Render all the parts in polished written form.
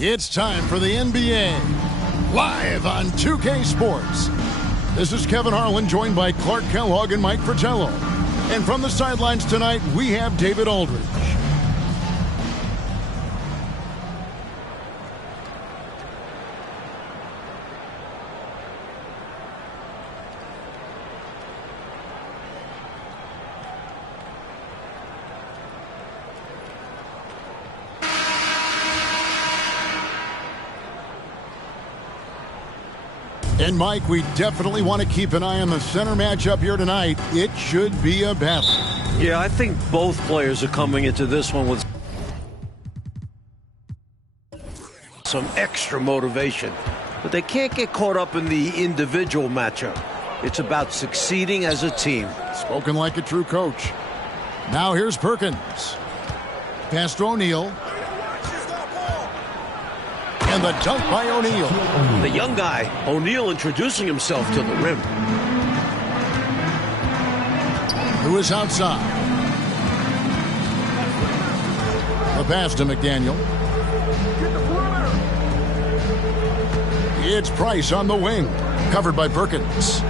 It's time for the NBA, live on 2K Sports. This is Kevin Harlan, joined by Clark Kellogg and Mike Fratello. And from the sidelines tonight, we have David Aldridge. And Mike, we definitely want to keep an eye on the center matchup here tonight. It should be a battle. Yeah, I think both players are coming into this one with some extra motivation. But they can't get caught up in the individual matchup. It's about succeeding as a team. Spoken like a true coach. Now here's Perkins. Pass to O'Neal. And the dunk by O'Neal. The young guy, O'Neal, introducing himself to the rim. Who is outside? The pass to McDaniel. It's Price on the wing. Covered by Perkins.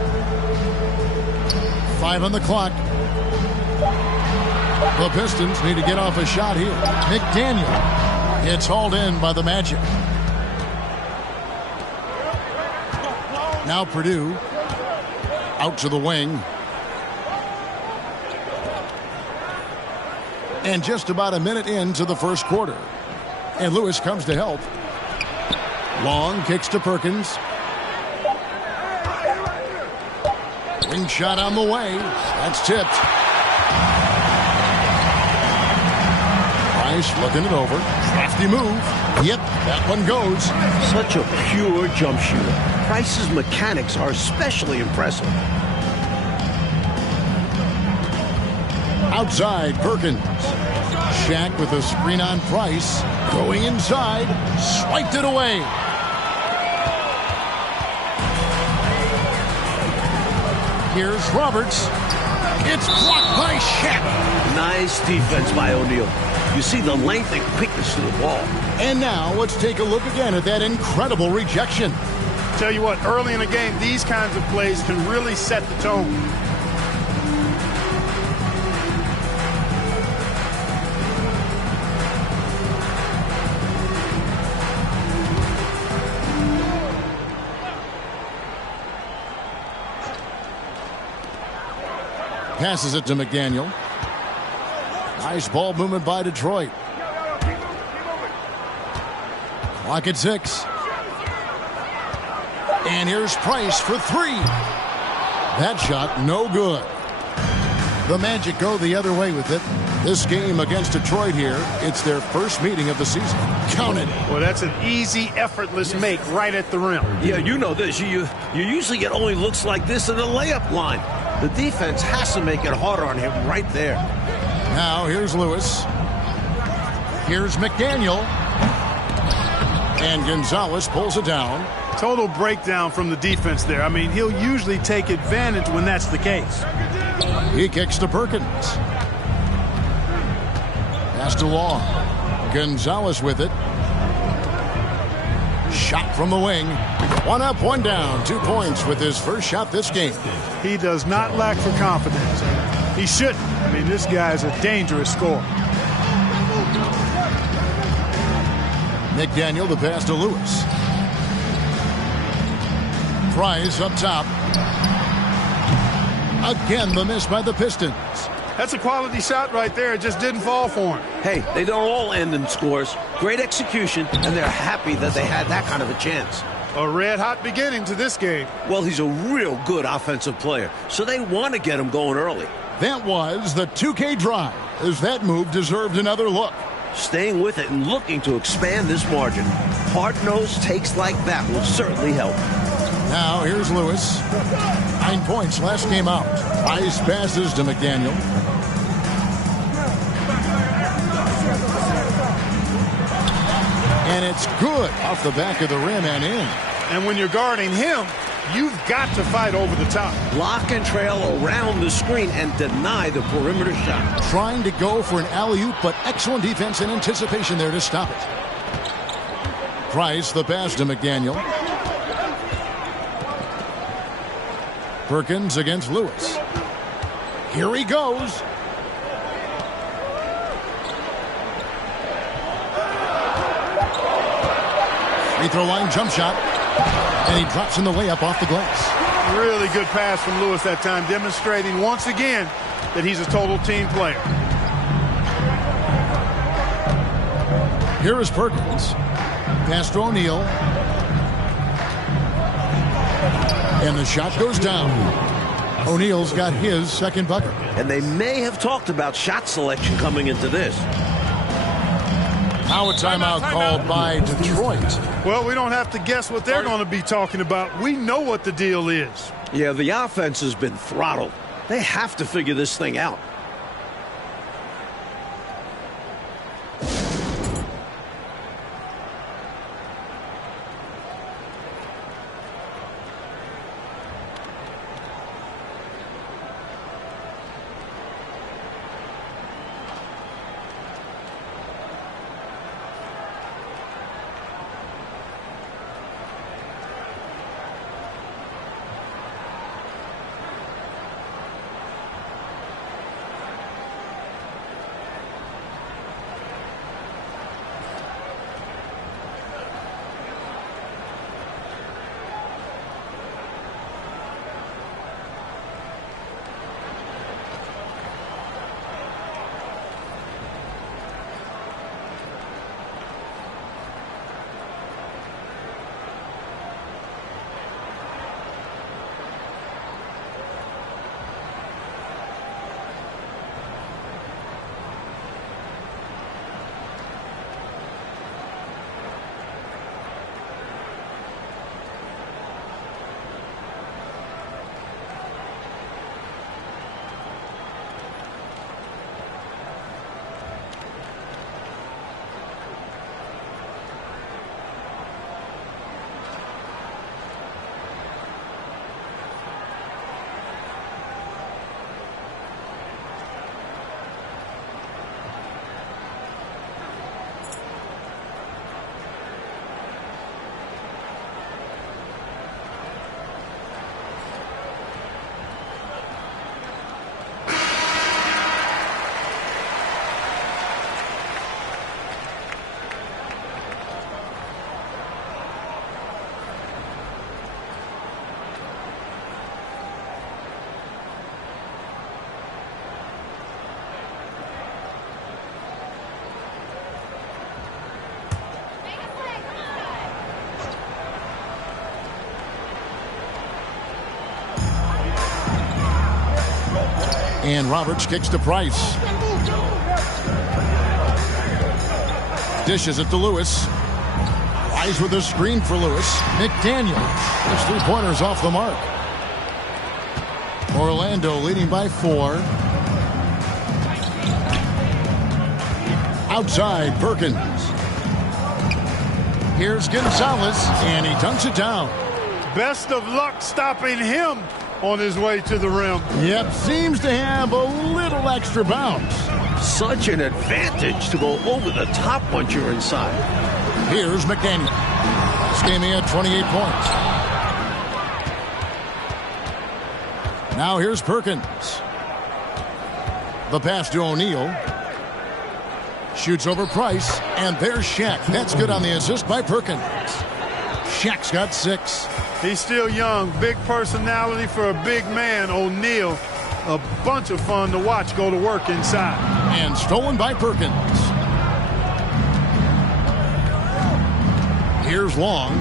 5 on the clock. The Pistons need to get off a shot here. McDaniel. It's hauled in by the Magic. Now Purdue out to the wing. And just about a minute into the first quarter. And Lewis comes to help. Long kicks to Perkins. Wing shot on the way. That's tipped. Price looking it over. Crafty move. Yep, that one goes. Such a pure jump shooter. Price's mechanics are especially impressive. Outside, Perkins. Shaq with a screen on Price. Going inside. Swiped it away. Here's Roberts. It's blocked by Shaq. Nice defense by O'Neal. You see the length and quickness to the ball. And now let's take a look again at that incredible rejection. Tell you what, early in the game, these kinds of plays can really set the tone. Passes it to McDaniel. Nice ball movement by Detroit. Clock at 6. And here's Price for 3. That shot, no good. The Magic go the other way with it. This game against Detroit here, it's their first meeting of the season. Count it. Well, that's an easy, effortless make right at the rim. Yeah, you know this. You usually get only looks like this in the layup line. The defense has to make it harder on him right there. Now here's Lewis. Here's McDaniel. And Gonzalez pulls it down. Total breakdown from the defense there. I mean, he'll usually take advantage when that's the case. He kicks to Perkins. Pass to Long. Gonzalez with it. Shot from the wing. 1 up, 1 down. 2 points with his first shot this game. He does not lack for confidence. He shouldn't. I mean, this guy is a dangerous scorer. McDaniel, the pass to Lewis. Price up top. Again, the miss by the Pistons. That's a quality shot right there. It just didn't fall for him. Hey, they don't all end in scores. Great execution, and they're happy that they had that kind of a chance. A red-hot beginning to this game. Well, he's a real good offensive player, so they want to get him going early. That was the 2K drive, as that move deserved another look. Staying with it and looking to expand this margin. Hard-nosed takes like that will certainly help. Now here's Lewis. 9 points last game out. Price passes to McDaniel. And it's good off the back of the rim and in. And when you're guarding him, you've got to fight over the top. Lock and trail around the screen and deny the perimeter shot. Trying to go for an alley-oop, but excellent defense and anticipation there to stop it. Price, the pass to McDaniel. Perkins against Lewis. Here he goes. Free throw line jump shot. And he drops in the layup off the glass. Really good pass from Lewis that time, demonstrating once again that he's a total team player. Here is Perkins. Pass to O'Neal. And the shot goes down. O'Neal's got his second bucket. And they may have talked about shot selection coming into this. Now a timeout called by Detroit. Well, we don't have to guess what they're going to be talking about. We know what the deal is. Yeah, the offense has been throttled. They have to figure this thing out. And Roberts kicks to Price. Dishes it to Lewis. Price with a screen for Lewis. McDaniel. His three-pointers off the mark. Orlando leading by 4. Outside, Perkins. Here's Gonzalez, and he dunks it down. Best of luck stopping him on his way to the rim. Yep, seems to have a little extra bounce. Such an advantage to go over the top once you're inside. Here's McDaniel. This game he had 28 points. Now here's Perkins. The pass to O'Neal. Shoots over Price, and there's Shaq. That's good on the assist by Perkins. Shaq's got 6. He's still young, big personality for a big man. O'Neal, a bunch of fun to watch go to work inside. And stolen by Perkins. Here's Long.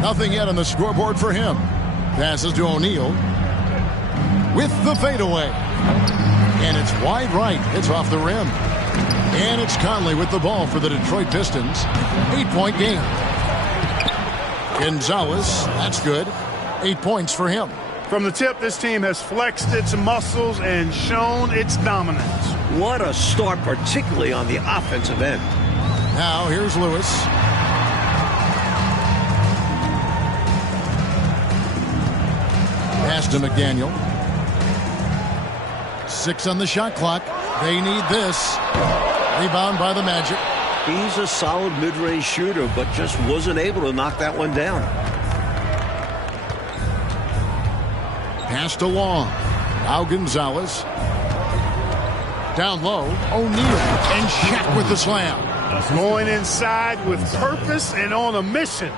Nothing yet on the scoreboard for him. Passes to O'Neal. With the fadeaway. And it's wide right. It's off the rim. And it's Conley with the ball for the Detroit Pistons. 8-point game. Gonzalez, that's good. 8 points for him. From the tip, this team has flexed its muscles and shown its dominance. What a start, particularly on the offensive end. Now here's Lewis. Pass to McDaniel. 6 on the shot clock. They need this. Rebound by the Magic. He's a solid mid-range shooter, but just wasn't able to knock that one down. Passed along. Now Gonzalez. Down low, O'Neal. And Shaq with the slam. Going inside with purpose and on a mission.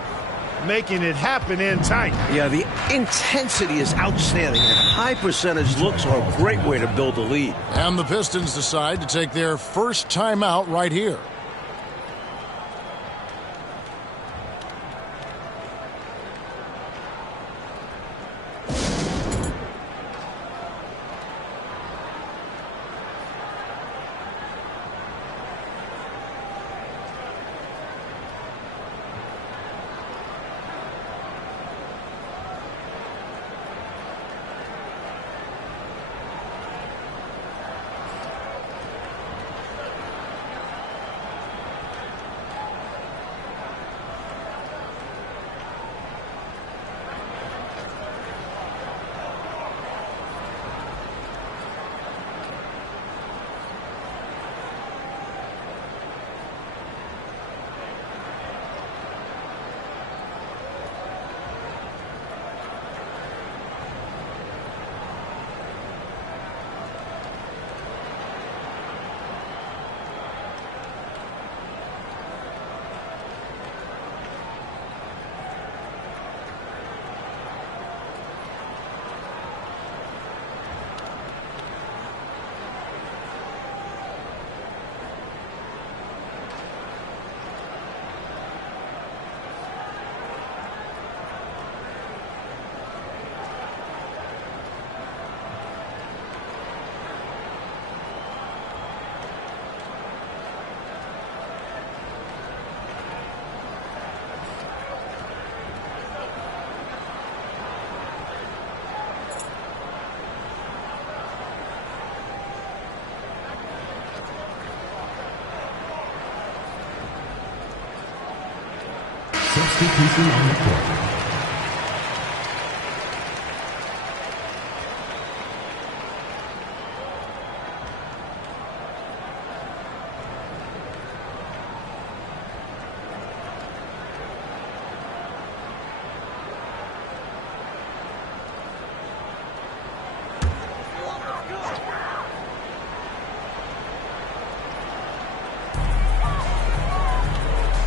Making it happen in tight. Yeah, the intensity is outstanding, and high percentage looks are a great way to build a lead. And the Pistons decide to take their first timeout right here. Substitution on the court.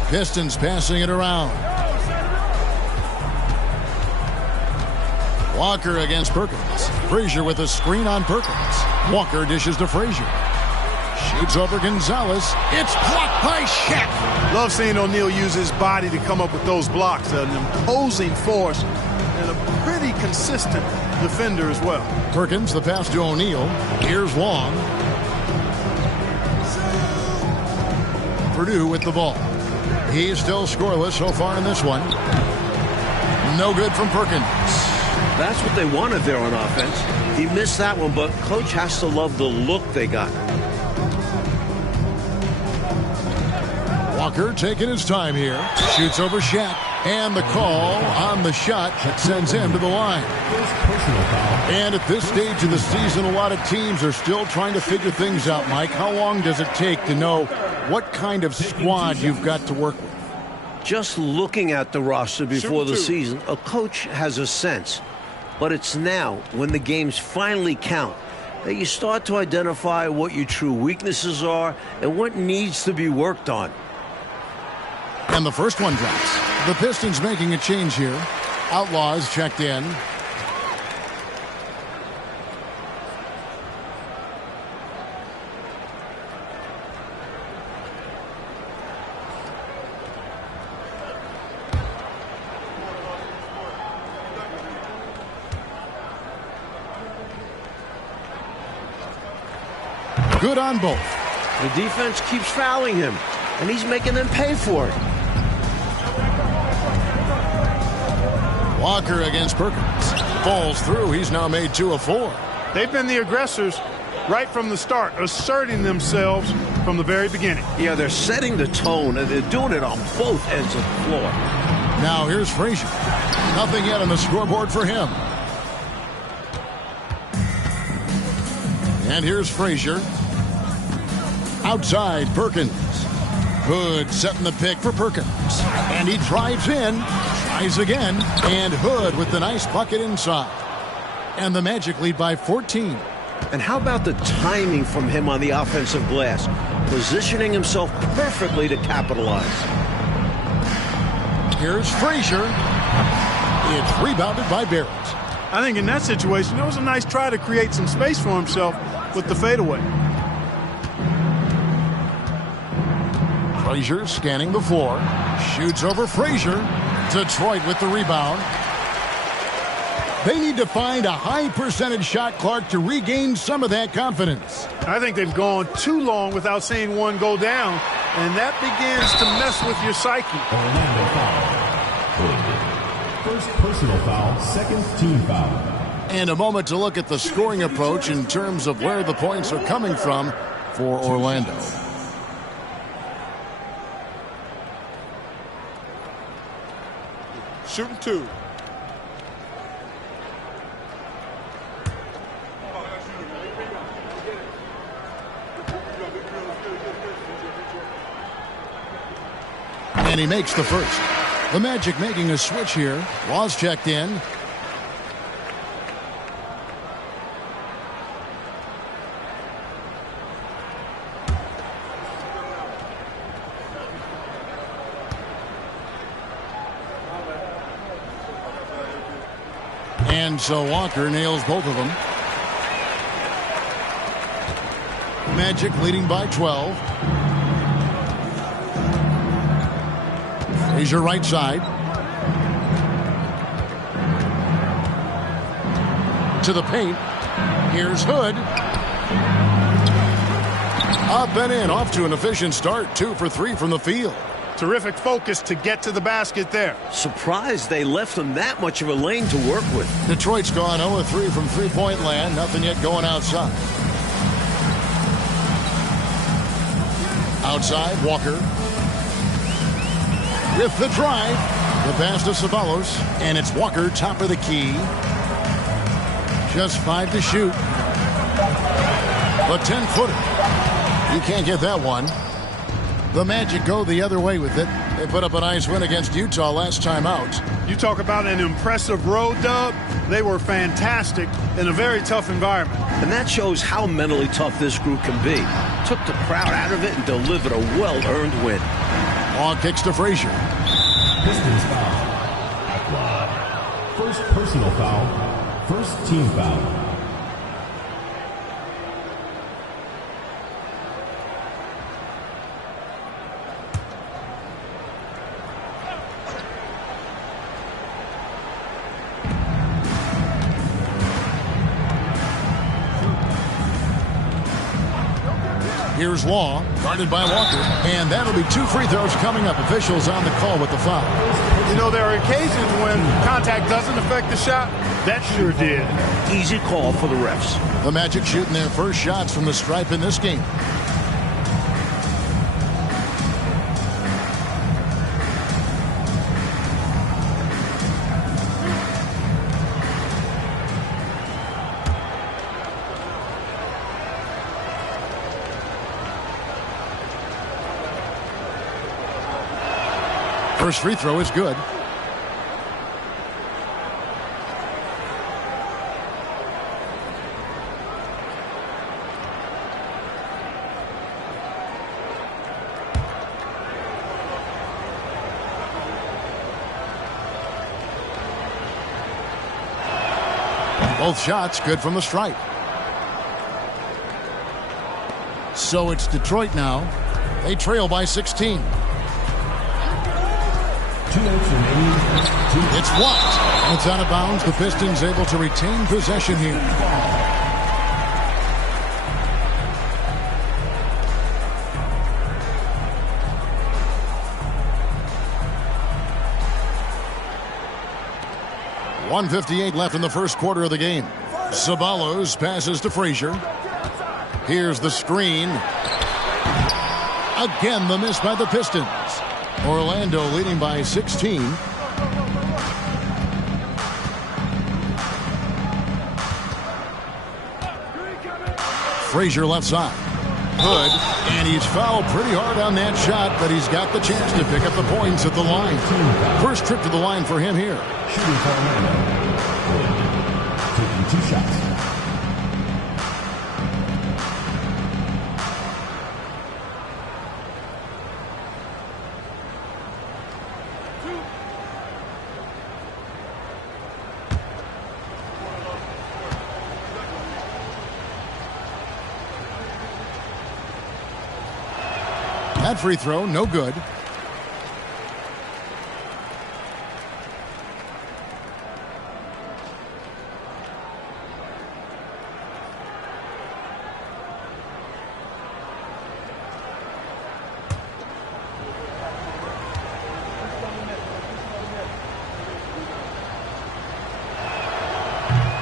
Pistons passing it around. Walker against Perkins. Frazier with a screen on Perkins. Walker dishes to Frazier. Shoots over Gonzalez. It's blocked by Shaq. Love seeing O'Neal use his body to come up with those blocks. An imposing force and a pretty consistent defender as well. Perkins, the pass to O'Neal. Here's Long. Purdue with the ball. He's still scoreless so far in this one. No good from Perkins. That's what they wanted there on offense. He missed that one, but coach has to love the look they got. Walker taking his time here. Shoots over Shaq. And the call on the shot sends him to the line. And at this stage of the season, a lot of teams are still trying to figure things out, Mike. How long does it take to know what kind of squad you've got to work with? Just looking at the roster before the season, a coach has a sense. But it's now, when the games finally count, that you start to identify what your true weaknesses are and what needs to be worked on. And the first one drops. The Pistons making a change here. Outlaws checked in. Good on both. The defense keeps fouling him, and he's making them pay for it. Walker against Perkins. Falls through. He's now made 2 of 4. They've been the aggressors right from the start, asserting themselves from the very beginning. Yeah, they're setting the tone, and they're doing it on both ends of the floor. Now here's Frazier. Nothing yet on the scoreboard for him. And here's Frazier. Outside, Perkins. Hood setting the pick for Perkins. And he drives in, tries again, and Hood with the nice bucket inside. And the Magic lead by 14. And how about the timing from him on the offensive glass? Positioning himself perfectly to capitalize. Here's Frazier. It's rebounded by Barrett. I think in that situation, it was a nice try to create some space for himself with the fadeaway. Frazier scanning the floor. Shoots over Frazier. Detroit with the rebound. They need to find a high percentage shot, Clark, to regain some of that confidence. I think they've gone too long without seeing one go down, and that begins to mess with your psyche. Orlando foul. First personal foul, second team foul. And a moment to look at the scoring approach in terms of where the points are coming from for Orlando. Shooting two. And he makes the first. The Magic making a switch here. Laws checked in. And so Walker nails both of them. Magic leading by 12. Frazier right side. To the paint. Here's Hood. Up and in. Off to an efficient start. 2 for 3 from the field. Terrific focus to get to the basket there. Surprised they left him that much of a lane to work with. Detroit's gone 0-3 from three-point land. Nothing yet going outside. Outside, Walker. With the drive. The pass to Ceballos. And it's Walker, top of the key. Just 5 to shoot. A 10-footer. You can't get that one. The Magic go the other way with it. They put up a nice win against Utah last time out. You talk about an impressive road dub. They were fantastic in a very tough environment. And that shows how mentally tough this group can be. Took the crowd out of it and delivered a well-earned win. Long kicks to Frazier. Pistons foul. First personal foul. First team foul. Here's Law, guarded by Walker. And that'll be 2 free throws coming up. Officials on the call with the foul. You know, there are occasions when contact doesn't affect the shot. That sure did. Easy call for the refs. The Magic shooting their first shots from the stripe in this game. First free throw is good. Both shots good from the stripe. So it's Detroit now. They trail by 16. 2 minutes remaining. It's blocked. It's out of bounds. The Pistons able to retain possession here. .158 left in the first quarter of the game. Ceballos passes to Frazier. Here's the screen. Again, the miss by the Pistons. Orlando leading by 16. Frazier left side. Hood, and he's fouled pretty hard on that shot, but he's got the chance to pick up the points at the line. First trip to the line for him here. Shooting for Orlando. Hood, taking 2 shots. That free throw, no good.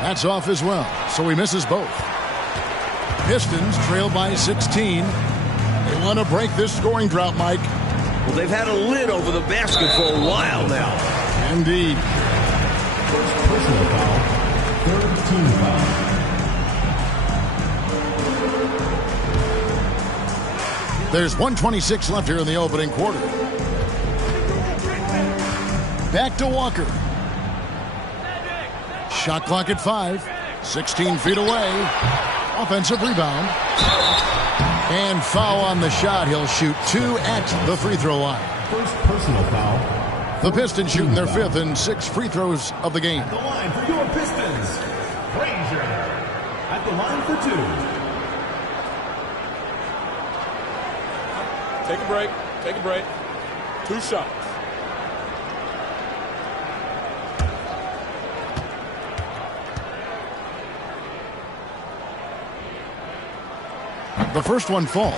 That's off as well, so he misses both. Pistons trail by 16. They want to break this scoring drought, Mike. Well, they've had a lid over the basket for a while now. Indeed. First personal foul. Third team foul. There's 1:26 left here in the opening quarter. Back to Walker. Shot clock at 5. 16 feet away. Offensive rebound. And foul on the shot. He'll shoot 2 at the free throw line. First personal foul. The Pistons shooting their 5th and 6th free throws of the game. At the line for your Pistons, Frazier. At the line for 2. Take a break. Take a break. 2 shots. The first one falls.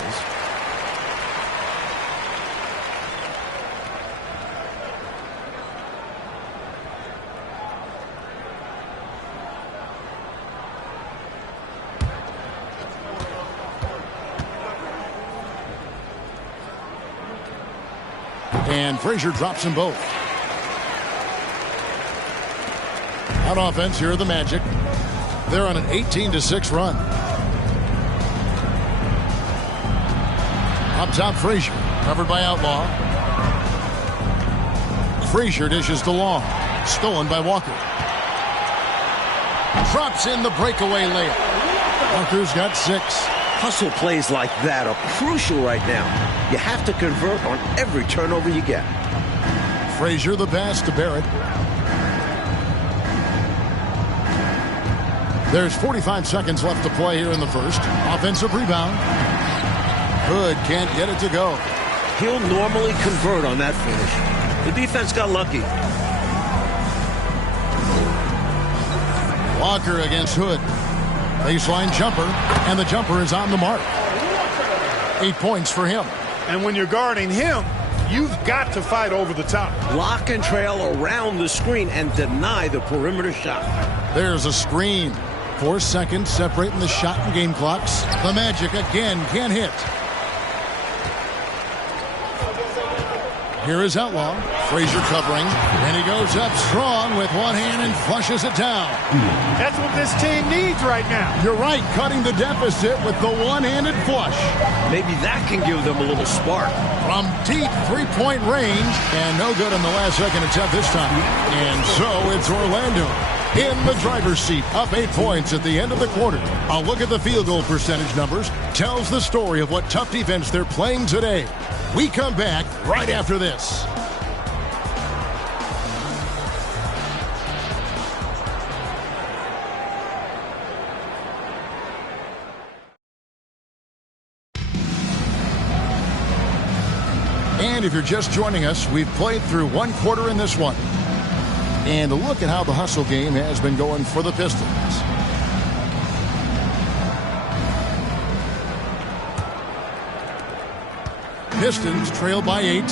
And Frazier drops them both. On offense, here are the Magic. They're on an 18-6 run. Up top, Frazier, covered by Outlaw. Frazier dishes to Long, stolen by Walker. Drops in the breakaway layup. Walker's got 6. Hustle plays like that are crucial right now. You have to convert on every turnover you get. Frazier the pass to Barrett. There's 45 seconds left to play here in the first. Offensive rebound. Hood can't get it to go. He'll normally convert on that finish. The defense got lucky. Walker against Hood. Baseline jumper, and the jumper is on the mark. 8 points for him. And when you're guarding him, you've got to fight over the top. Lock and trail around the screen and deny the perimeter shot. There's a screen. 4 seconds separating the shot and game clocks. The Magic again can't hit. Here is Outlaw. Frazier covering. And he goes up strong with one hand and flushes it down. That's what this team needs right now. You're right, cutting the deficit with the one-handed flush. Maybe that can give them a little spark. From deep three-point range, and no good on the last second attempt this time. And so it's Orlando in the driver's seat, up 8 points at the end of the quarter. A look at the field goal percentage numbers tells the story of what tough defense they're playing today. We come back right after this. And if you're just joining us, we've played through 1 quarter in this one. And a look at how the hustle game has been going for the Pistons. Pistons trail by 8.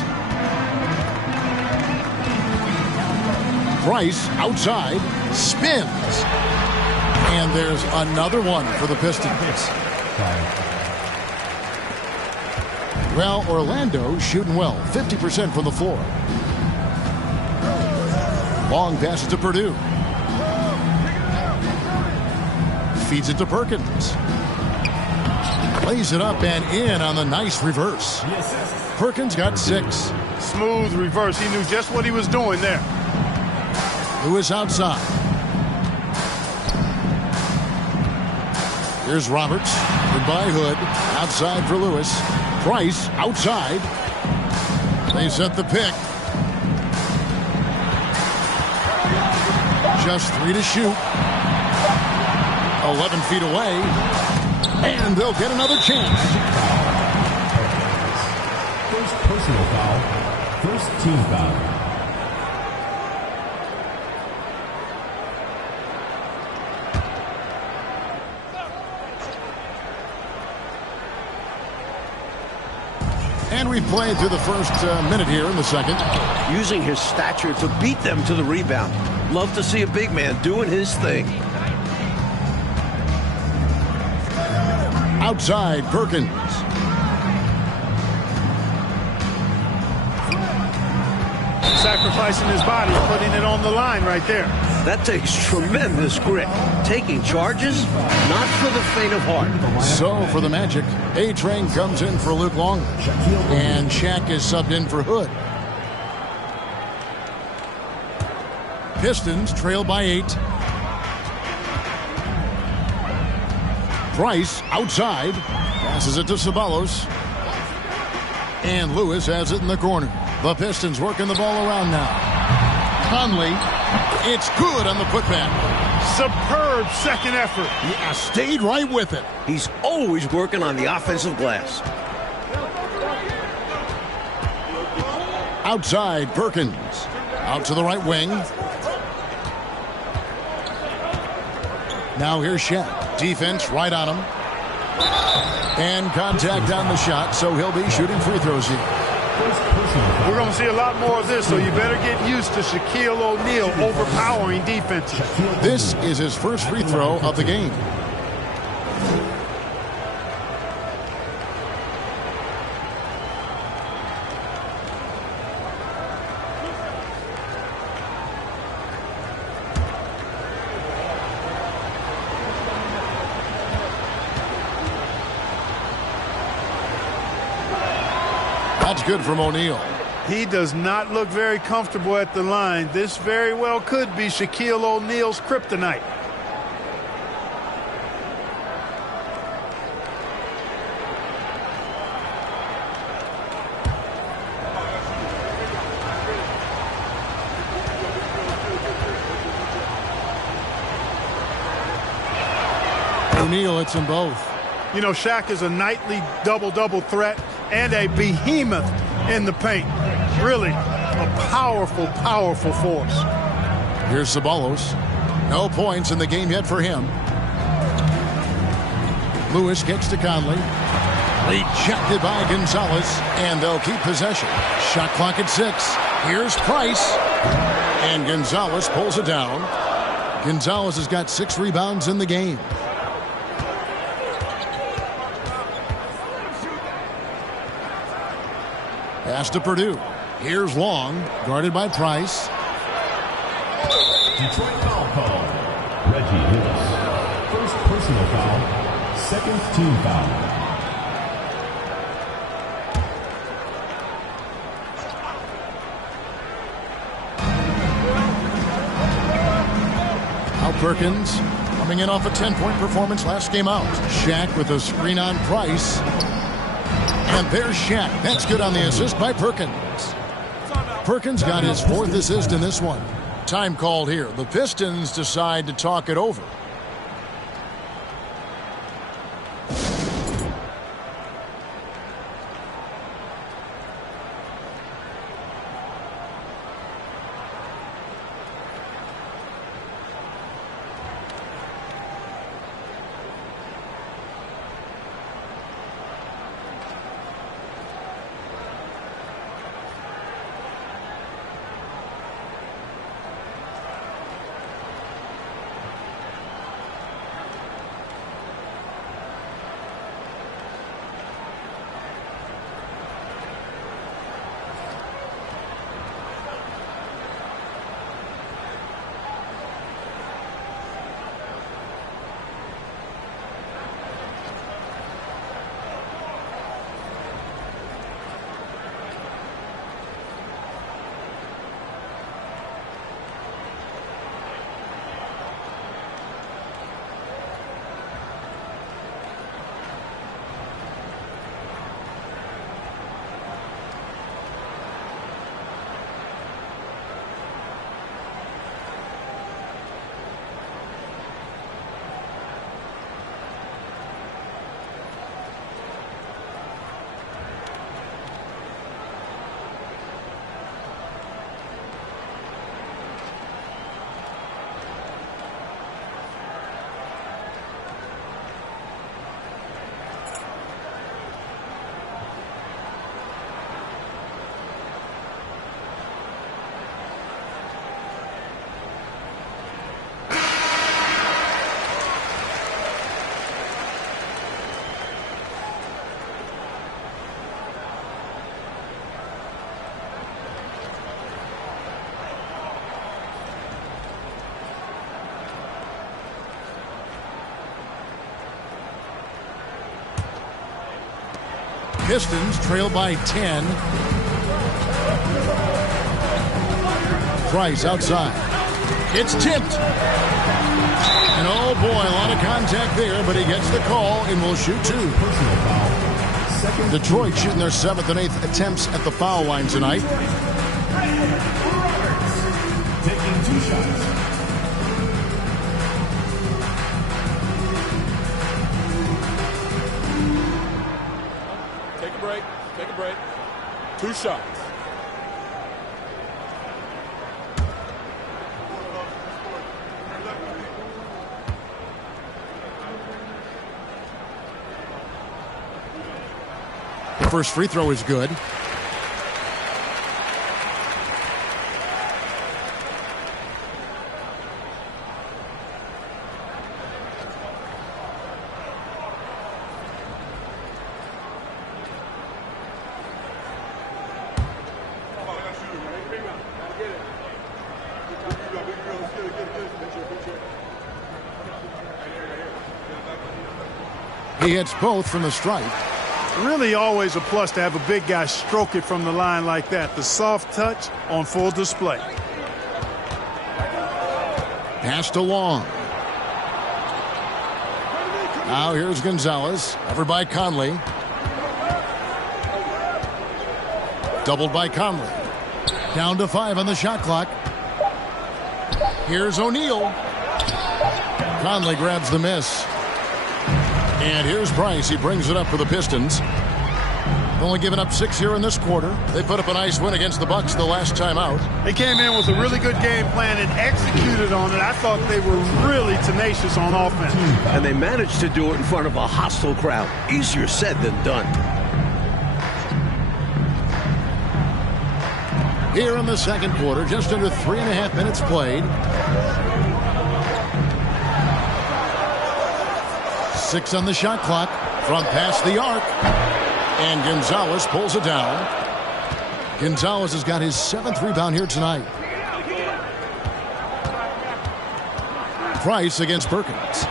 Price outside, spins. And there's another one for the Pistons. Well, Orlando shooting well, 50% from the floor. Long passes to Purdue. Feeds it to Perkins. Lays it up and in on the nice reverse. Perkins got 6. Smooth reverse. He knew just what he was doing there. Lewis outside. Here's Roberts. Goodbye Hood. Outside for Lewis. Price outside. They set the pick. Just 3 to shoot. 11 feet away. And they'll get another chance. First personal foul. First team foul. And we played through the first minute here in the second. Using his stature to beat them to the rebound. Love to see a big man doing his thing. Outside, Perkins. Sacrificing his body, putting it on the line right there. That takes tremendous grit. Taking charges, not for the faint of heart. So for the Magic, A-Train comes in for Luke Long. And Shaq is subbed in for Hood. Pistons trail by 8. Price outside. Passes it to Ceballos. And Lewis has it in the corner. The Pistons working the ball around now. Conley. It's good on the putback. Superb second effort. Yeah, stayed right with it. He's always working on the offensive glass. Outside, Perkins. Out to the right wing. Now here's Shaq. Defense right on him. And contact on the shot, so he'll be shooting free throws here. We're going to see a lot more of this, so you better get used to Shaquille O'Neal overpowering defenses. This is his first free throw of the game. That's good from O'Neal. He does not look very comfortable at the line. This very well could be Shaquille O'Neal's kryptonite. O'Neal hits them both. You know, Shaq is a nightly double-double threat and a behemoth in the paint. Really a powerful, powerful force. Here's Ceballos. No points in the game yet for him. Lewis kicks to Conley. Rejected by Gonzalez, and they'll keep possession. Shot clock at 6. Here's Price. And Gonzalez pulls it down. Gonzalez has got 6 rebounds in the game. Pass to Purdue. Here's Long, guarded by Price. Detroit foul call. Reggie Lewis. First personal foul. Second team foul. Now Perkins coming in off a 10-point performance last game out. Shaq with a screen on Price. And there's Shaq. That's good on the assist by Perkins. Perkins got his 4th assist in this one. Time called here. The Pistons decide to talk it over. Pistons trail by 10. Price outside. It's tipped. And oh boy, a lot of contact there, but he gets the call and will shoot two. Detroit shooting their 7th and 8th attempts at the foul line tonight. Taking 2 shots. Take a break. Take a break. 2 shots. The first free throw is good. He hits both from the stripe. Really always a plus to have a big guy stroke it from the line like that. The soft touch on full display. Passed along. Now here's Gonzalez. Covered by Conley. Doubled by Conley. Down to 5 on the shot clock. Here's O'Neal. Conley grabs the miss. And here's Price. He brings it up for the Pistons. Only given up 6 here in this quarter. They put up a nice win against the Bucks the last time out. They came in with a really good game plan and executed on it. I thought they were really tenacious on offense. And they managed to do it in front of a hostile crowd. Easier said than done. Here in the second quarter, just under 3.5 minutes played. 6 on the shot clock. Front past the arc. And Gonzalez pulls it down. Gonzalez has got his 7th rebound here tonight. Price against Perkins.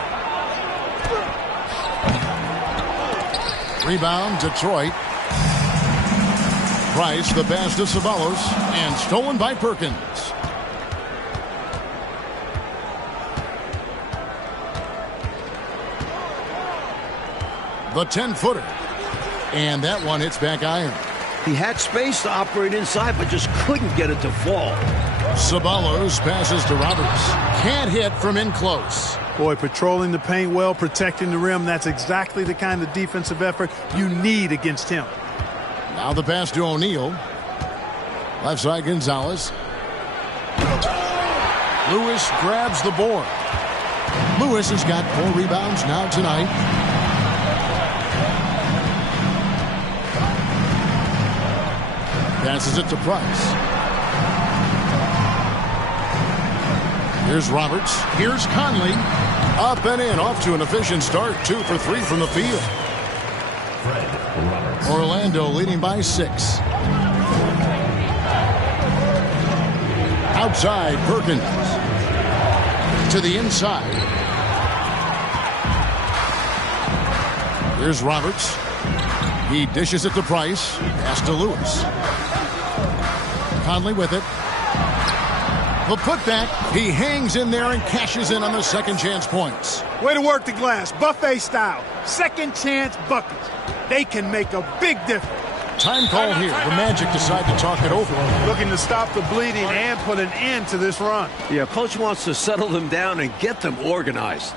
Rebound, Detroit. Price, the pass to Ceballos, and stolen by Perkins. The 10-footer. And that one hits back iron. He had space to operate inside, but just couldn't get it to fall. Ceballos passes to Roberts. Can't hit from in close. Boy, patrolling the paint well, protecting the rim. That's exactly the kind of defensive effort you need against him. Now the pass to O'Neal. Left side, Gonzalez. Lewis grabs the board. Lewis has got 4 rebounds now tonight. Passes it to Price. Here's Roberts. Here's Conley. Up and in. Off to an efficient start. 2 for 3 from the field. Orlando leading by 6. Outside, Perkins. To the inside. Here's Roberts. He dishes it to Price. Pass to Lewis. Conley with it. The putback. He hangs in there and cashes in on the second chance points. Way to work the glass. Buffet style. Second chance buckets. They can make a big difference. Time call here. The Magic decide to talk it over. Looking to stop the bleeding and put an end to this run. Yeah, coach wants to settle them down and get them organized.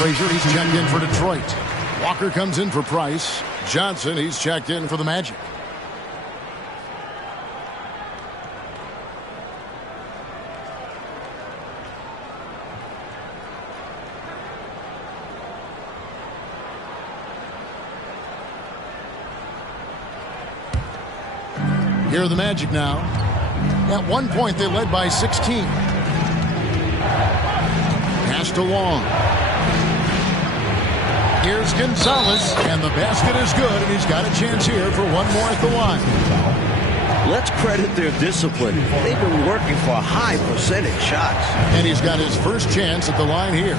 Frazier, he's checked in for Detroit. Walker comes in for Price. Johnson, he's checked in for the Magic. Here are the Magic now. At one point, they led by 16. Pass to Long. Here's Gonzalez, and the basket is good, and he's got a chance here for one more at the line. Let's credit their discipline. They've been working for high percentage shots. And he's got his first chance at the line here.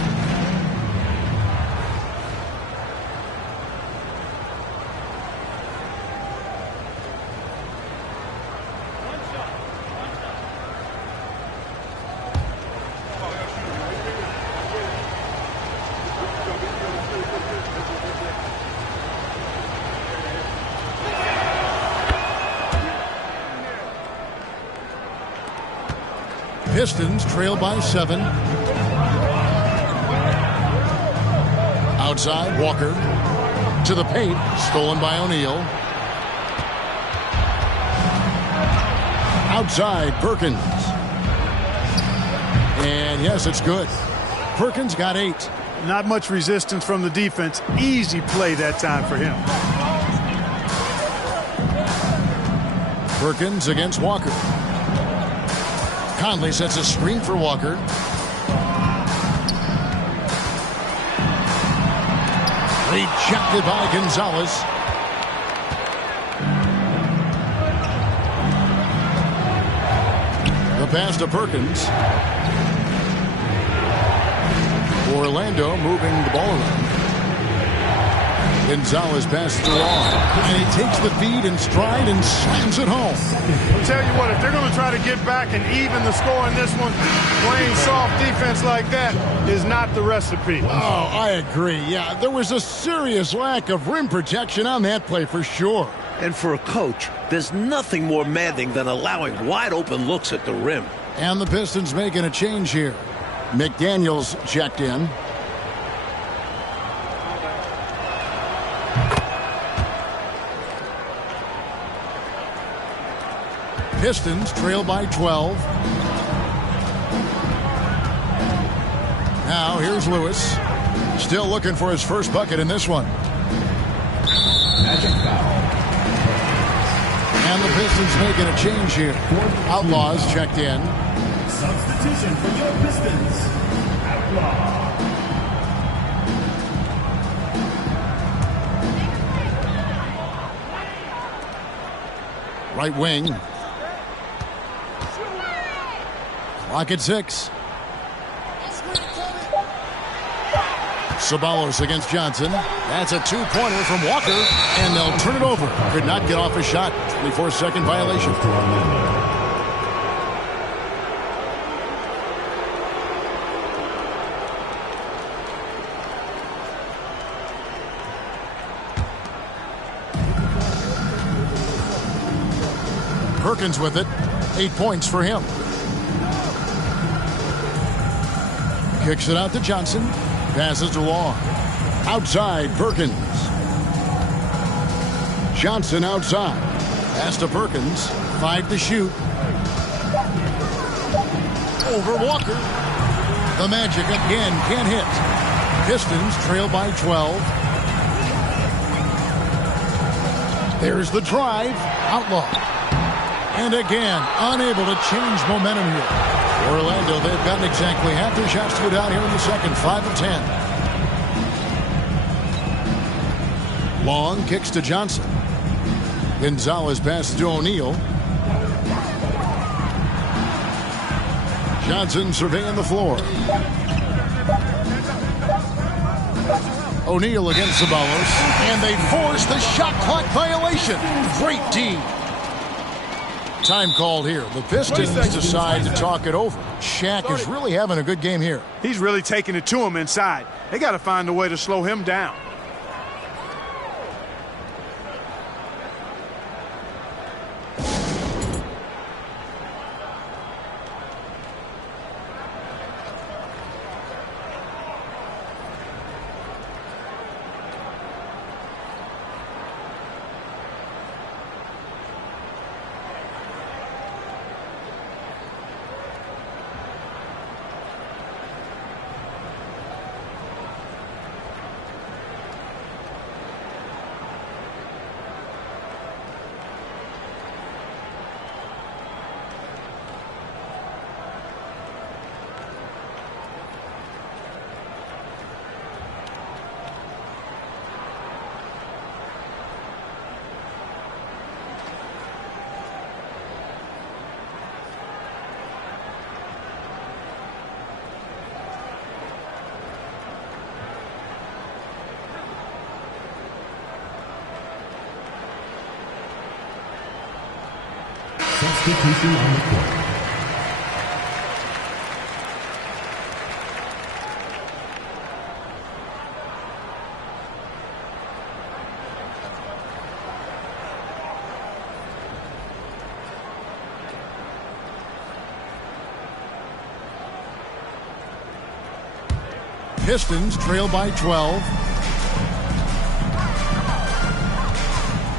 Pistons trail by 7. Outside, Walker. To the paint. Stolen by O'Neal. Outside, Perkins. And yes, it's good. Perkins got 8. Not much resistance from the defense. Easy play that time for him. Perkins against Walker. Conley sets a screen for Walker. Rejected by Gonzalez. The pass to Perkins. Orlando moving the ball around. Gonzalez passes to Long, and he takes the feed in stride and slams it home. I'll tell you what, if they're going to try to get back and even the score in this one, playing soft defense like that is not the recipe. Oh, I agree. Yeah, there was a serious lack of rim protection on that play for sure. And for a coach, there's nothing more maddening than allowing wide open looks at the rim. And the Pistons making a change here. McDaniels checked in. Pistons trail by 12. Now here's Lewis. Still looking for his first bucket in this one. And the Pistons making a change here. Outlaws checked in. Substitution for your Pistons. Outlaw. Right wing. Clock at 6. Ceballos against Johnson. That's a two-pointer from Walker, and they'll turn it over. Could not get off a shot. 24-second violation. Perkins with it. 8 points for him. Kicks it out to Johnson. Passes to Long. Outside, Perkins. Johnson outside. Pass to Perkins. 5 to shoot. Over Walker. The Magic again can't hit. Pistons trail by 12. There's the drive. Outlaw. And again, unable to change momentum here. Orlando, they've gotten exactly half their shots to go down here in the second. 5 of 10. Long kicks to Johnson. Gonzalez passes to O'Neal. Johnson surveying the floor. O'Neal against Ceballos. And they force the shot clock violation. Great D. Time called here. The Pistons decide to talk it over. Shaq is really having a good game here. He's really taking it to him inside. They got to find a way to slow him down. Substitution on the court. Pistons trail by 12.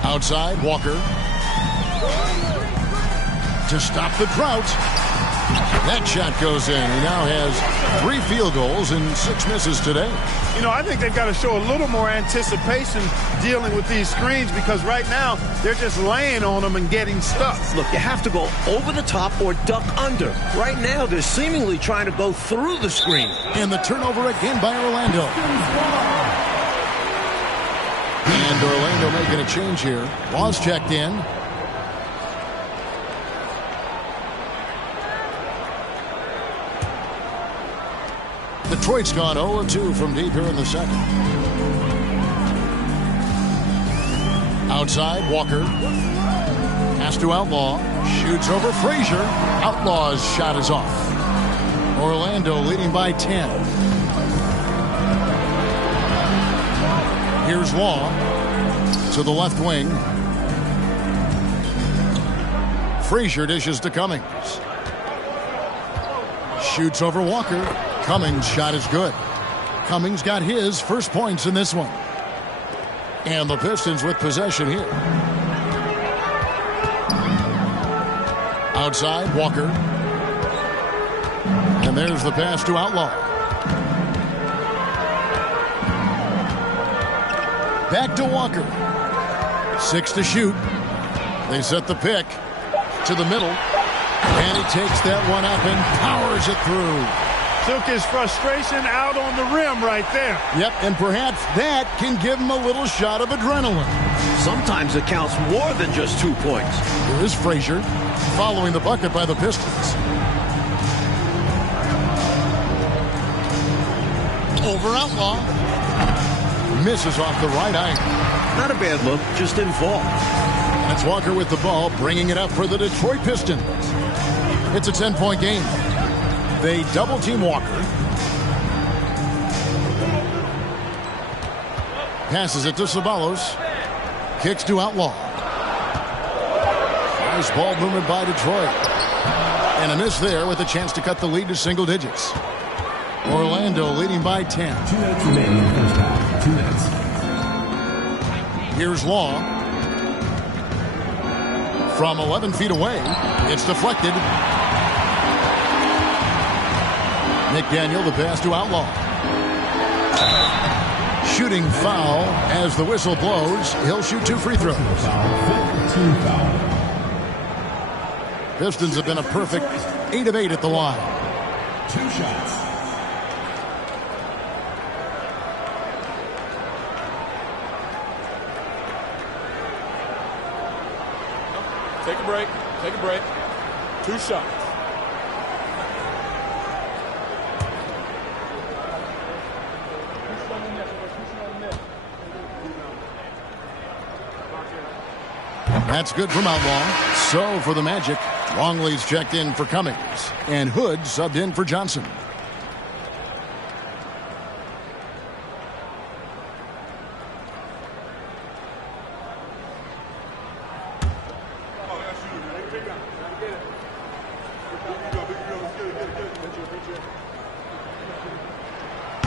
Outside, Walker. To stop the drought. That shot goes in. He now has 3 field goals and 6 misses today. You know, I think they've got to show a little more anticipation dealing with these screens, because right now they're just laying on them and getting stuck. Look, you have to go over the top or duck under. Right now, they're seemingly trying to go through the screen. And the turnover again by Orlando. And Orlando making a change here. Law's checked in. Detroit's gone 0-2 from deep here in the second. Outside, Walker. Pass to Outlaw. Shoots over Frazier. Outlaw's shot is off. Orlando leading by 10. Here's Law to the left wing. Frazier dishes to Cummings. Shoots over Walker. Cummings' shot is good. Cummings got his first points in this one. And the Pistons with possession here. Outside, Walker. And there's the pass to Outlaw. Back to Walker. 6 to shoot. They set the pick to the middle. And he takes that one up and powers it through. Took his frustration out on the rim right there. Yep, and perhaps that can give him a little shot of adrenaline. Sometimes it counts more than just 2 points. Here is Frazier following the bucket by the Pistons. Over Outlaw. Misses off the right iron. Not a bad look, just didn't fall. That's Walker with the ball, bringing it up for the Detroit Pistons. It's a 10-point game. They double-team Walker. Passes it to Ceballos. Kicks to Outlaw. Nice ball movement by Detroit. And a miss there with a chance to cut the lead to single digits. Orlando leading by 10. 2 minutes remaining in the first half. 2 minutes. Here's Law. From 11 feet away. It's deflected. McDaniel, the pass to Outlaw. Shooting foul as the whistle blows. He'll shoot 2 free throws. 15 foul. Pistons have been a perfect 8 of 8 at the line. 2 shots. Take a break. Take a break. 2 shots. That's good from Outlaw. So for the Magic, Longley's checked in for Cummings. And Hood subbed in for Johnson.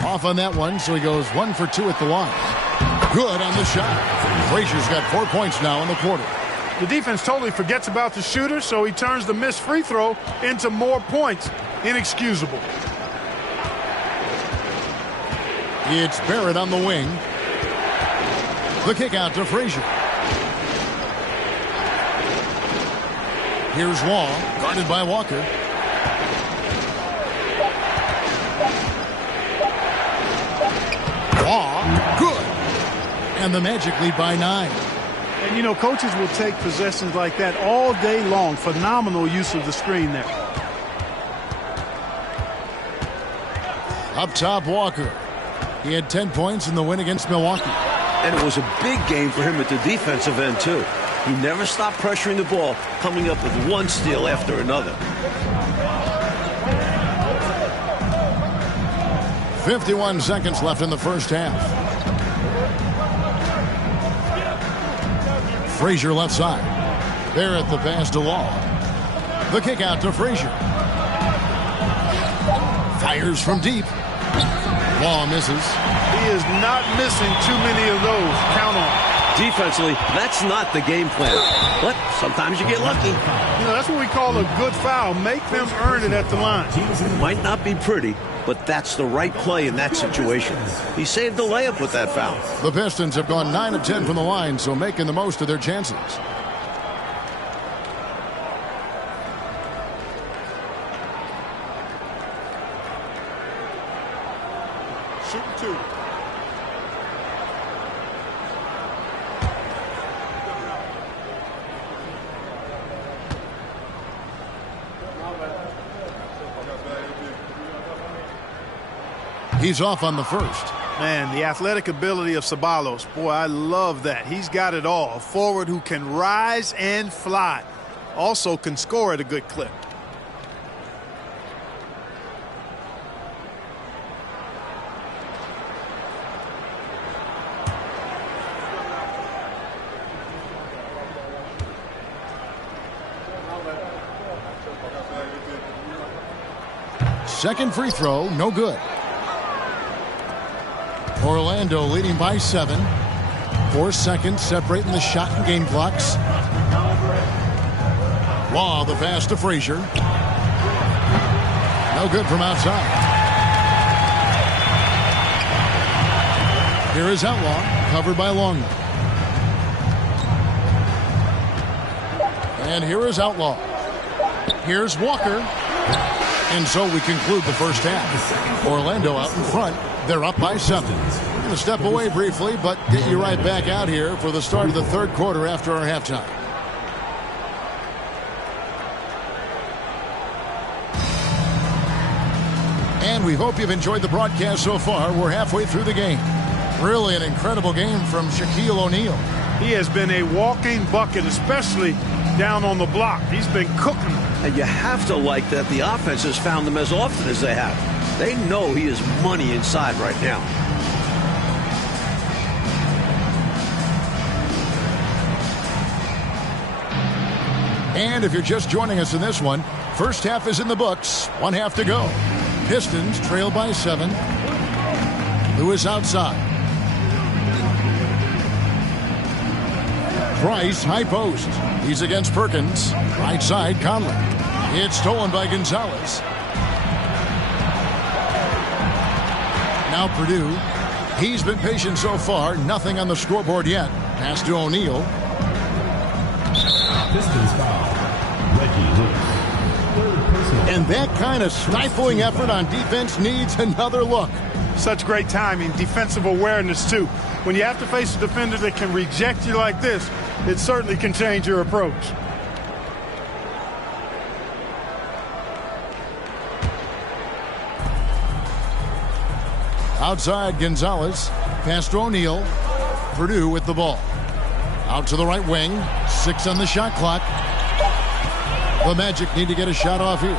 Off on that one, so he goes 1 for 2 at the line. Good on the shot. Frazier's got 4 points now in the quarter. The defense totally forgets about the shooter, so he turns the missed free throw into more points. Inexcusable. It's Barrett on the wing. The kick out to Frazier. Here's Law, guarded by Walker. Law, good. And the Magic lead by 9. And, you know, coaches will take possessions like that all day long. Phenomenal use of the screen there. Up top, Walker. He had 10 points in the win against Milwaukee. And it was a big game for him at the defensive end, too. He never stopped pressuring the ball, coming up with one steal after another. 51 seconds left in the first half. Frazier left side. Barrett the pass to Law. The kick out to Frazier. Fires from deep. Law misses. He is not missing too many of those. Count on. Defensively, that's not the game plan. But sometimes you get lucky. You know, that's what we call a good foul. Make them earn it at the line. Might not be pretty, but that's the right play in that situation. He saved the layup with that foul. The Pistons have gone 9 of 10 from the line, so making the most of their chances. Shooting two. He's off on the first. Man, the athletic ability of Ceballos, boy, I love that. He's got it all. A forward who can rise and fly. Also can score at a good clip. Second free throw, no good. Orlando leading by 7. 4 seconds separating the shot and game clocks. Law the pass to Frazier. No good from outside. Here is Outlaw, covered by Longman. And here is Outlaw. Here's Walker. And so we conclude the first half. Orlando out in front. They're up by 7. We're going to step away briefly, but get you right back out here for the start of the third quarter after our halftime. And we hope you've enjoyed the broadcast so far. We're halfway through the game. Really an incredible game from Shaquille O'Neal. He has been a walking bucket, especially down on the block. He's been cooking. And you have to like that the offense has found him as often as they have. They know he is money inside right now. And if you're just joining us in this one, first half is in the books. 1 half to go. Pistons trail by 7. Lewis outside. Price, high post. He's against Perkins. Right side, Conley. It's stolen by Gonzalez. Now Purdue. He's been patient so far. Nothing on the scoreboard yet. Pass to O'Neal. Pistons foul. Reggie Lewis. Third personal. And that kind of stifling effort on defense needs another look. Such great timing, defensive awareness too. When you have to face a defender that can reject you like this, it certainly can change your approach. Outside Gonzalez. Pass to O'Neal. Purdue with the ball. Out to the right wing. 6 on the shot clock. The Magic need to get a shot off here.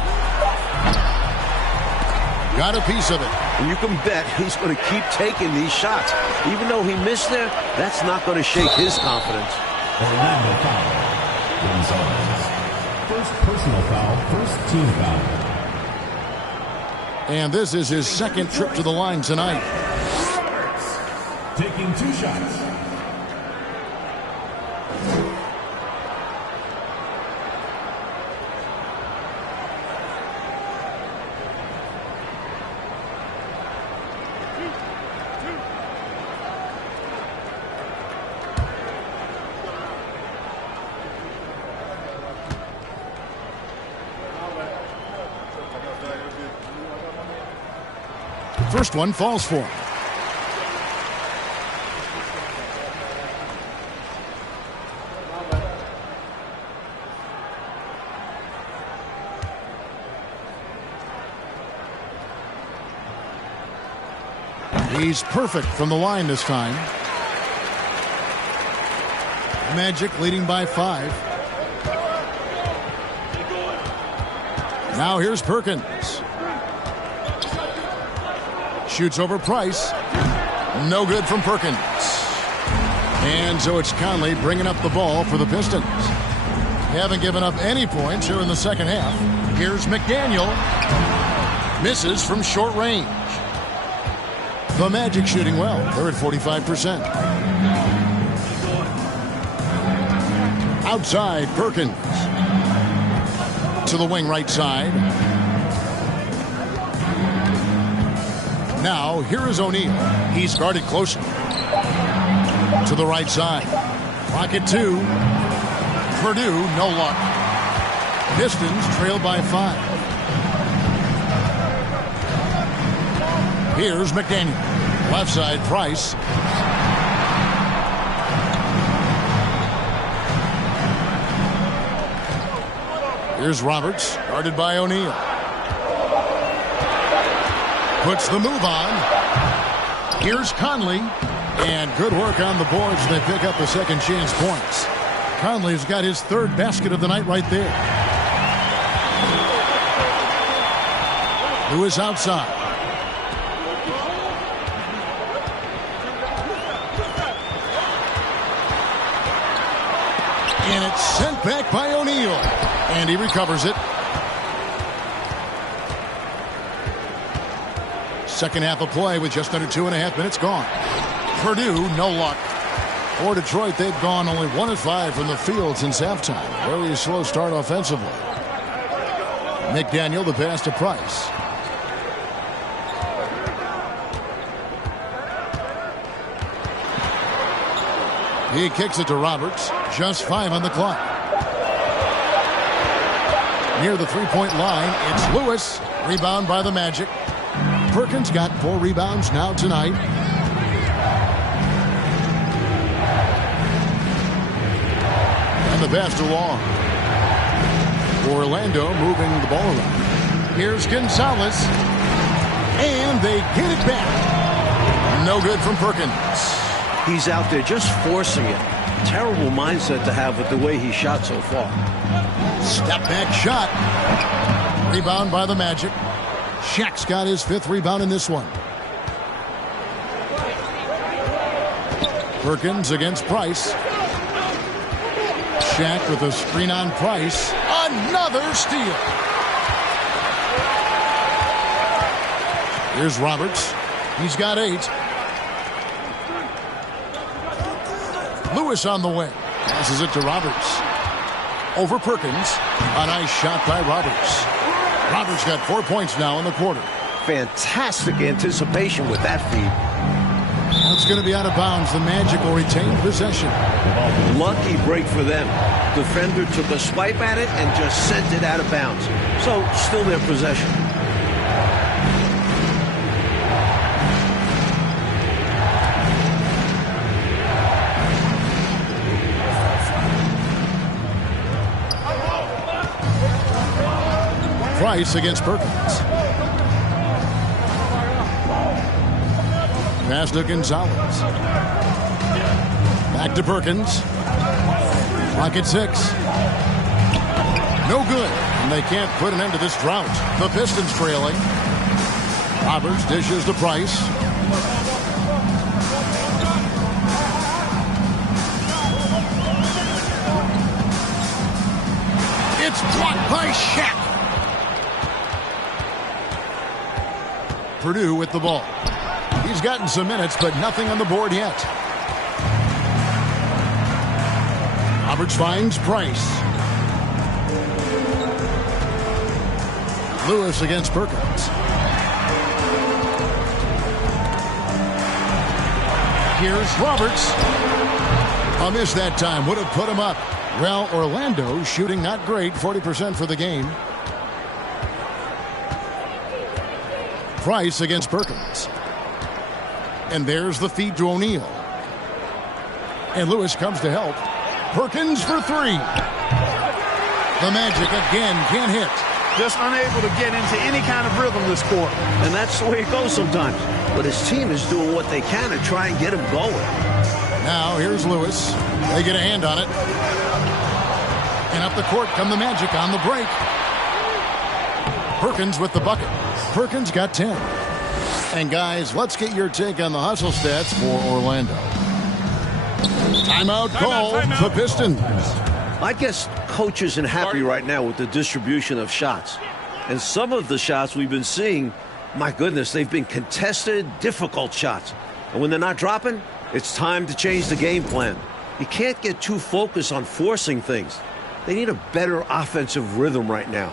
Got a piece of it. And you can bet he's going to keep taking these shots. Even though he missed there, that's not going to shake his confidence. Orlando foul. Gonzalez. First personal foul, first team foul. And this is his second trip to the line tonight. Taking 2 shots. First one falls for him. He's perfect from the line this time. Magic leading by 5. Now here's Perkins. Shoots over Price. No good from Perkins. And so it's Conley bringing up the ball for the Pistons. They haven't given up any points here in the second half. Here's McDaniel. Misses from short range. The Magic shooting well. They're at 45%. Outside, Perkins. To the wing right side. Now, here is O'Neal. He's guarded closer. To the right side. Clock at 2. Purdue, no luck. Pistons trail by 5. Here's McDaniel. Left side, Price. Here's Roberts, guarded by O'Neal. Puts the move on. Here's Conley. And good work on the boards. They pick up the second chance points. Conley's got his third basket of the night right there. Lewis outside. And it's sent back by O'Neal. And he recovers it. Second half of play with just under 2.5 minutes gone. Purdue, no luck. For Detroit, they've gone only 1 of 5 from the field since halftime. Very slow start offensively. McDaniel, the pass to Price. He kicks it to Roberts. Just 5 on the clock. Near the three-point line, it's Lewis. Rebound by the Magic. Perkins got 4 rebounds now tonight. And the pass to Long. Orlando moving the ball around. Here's Gonzalez. And they get it back. No good from Perkins. He's out there just forcing it. Terrible mindset to have with the way he shot so far. Step back shot. Rebound by the Magic. Shaq's got his 5th rebound in this one. Perkins against Price. Shaq with a screen on Price. Another steal. Here's Roberts. He's got 8. Lewis on the wing. Passes it to Roberts. Over Perkins. A nice shot by Roberts. Roberts got 4 points now in the quarter. Fantastic anticipation with that feed. It's going to be out of bounds. The Magic will retain possession. Lucky break for them. Defender took a swipe at it and just sent it out of bounds. So, still their possession. Price against Perkins. Pass to Gonzalez. Back to Perkins. Clock at 6. No good. And they can't put an end to this drought. The Pistons trailing. Roberts dishes to Price. It's blocked by Shaq. Purdue with the ball. He's gotten some minutes, but nothing on the board yet. Roberts finds Price. Lewis against Perkins. Here's Roberts. A miss that time. Would have put him up. Well, Orlando shooting not great. 40% for the game. Price against Perkins. And there's the feed to O'Neal. And Lewis comes to help. Perkins for 3. The Magic again can't hit. Just unable to get into any kind of rhythm this quarter. And that's the way it goes sometimes. But his team is doing what they can to try and get him going. Now here's Lewis. They get a hand on it. And up the court come the Magic on the break. Perkins with the bucket. Perkins got 10. And guys, let's get your take on the hustle stats for Orlando. Timeout call. The Pistons. I guess coach isn't happy right now with the distribution of shots. And some of the shots we've been seeing, my goodness, they've been contested, difficult shots. And when they're not dropping, it's time to change the game plan. You can't get too focused on forcing things. They need a better offensive rhythm right now.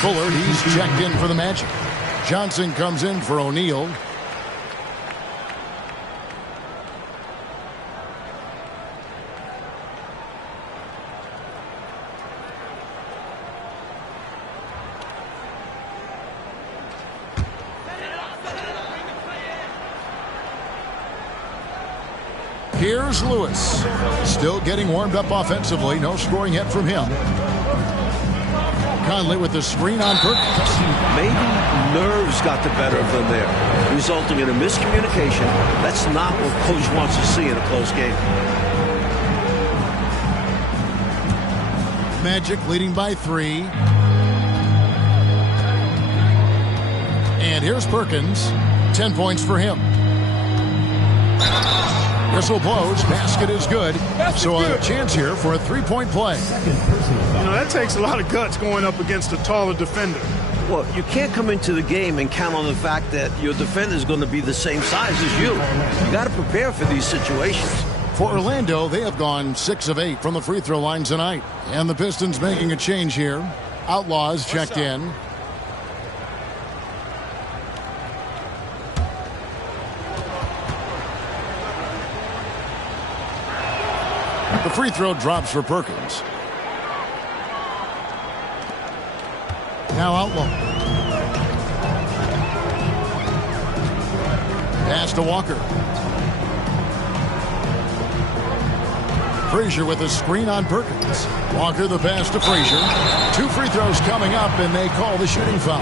Fuller, he's checked in for the Magic. Johnson comes in for O'Neal. Here's Lewis. Still getting warmed up offensively. No scoring yet from him. Conley with the screen on Perkins. Maybe nerves got the better of them there, resulting in a miscommunication. That's not what coach wants to see in a close game. Magic leading by 3. And here's Perkins. 10 points for him. Whistle blows. Basket is good. So a chance here for a three-point play. You know, that takes a lot of guts going up against a taller defender. Well, you can't come into the game and count on the fact that your defender is going to be the same size as you. You got to prepare for these situations. For Orlando, they have gone 6 of 8 from the free throw line tonight. And the Pistons making a change here. Outlaws checked in. The free throw drops for Perkins. Now Outlaw. Pass to Walker. Frazier with a screen on Perkins. Walker the pass to Frazier. 2 free throws coming up, and they call the shooting foul.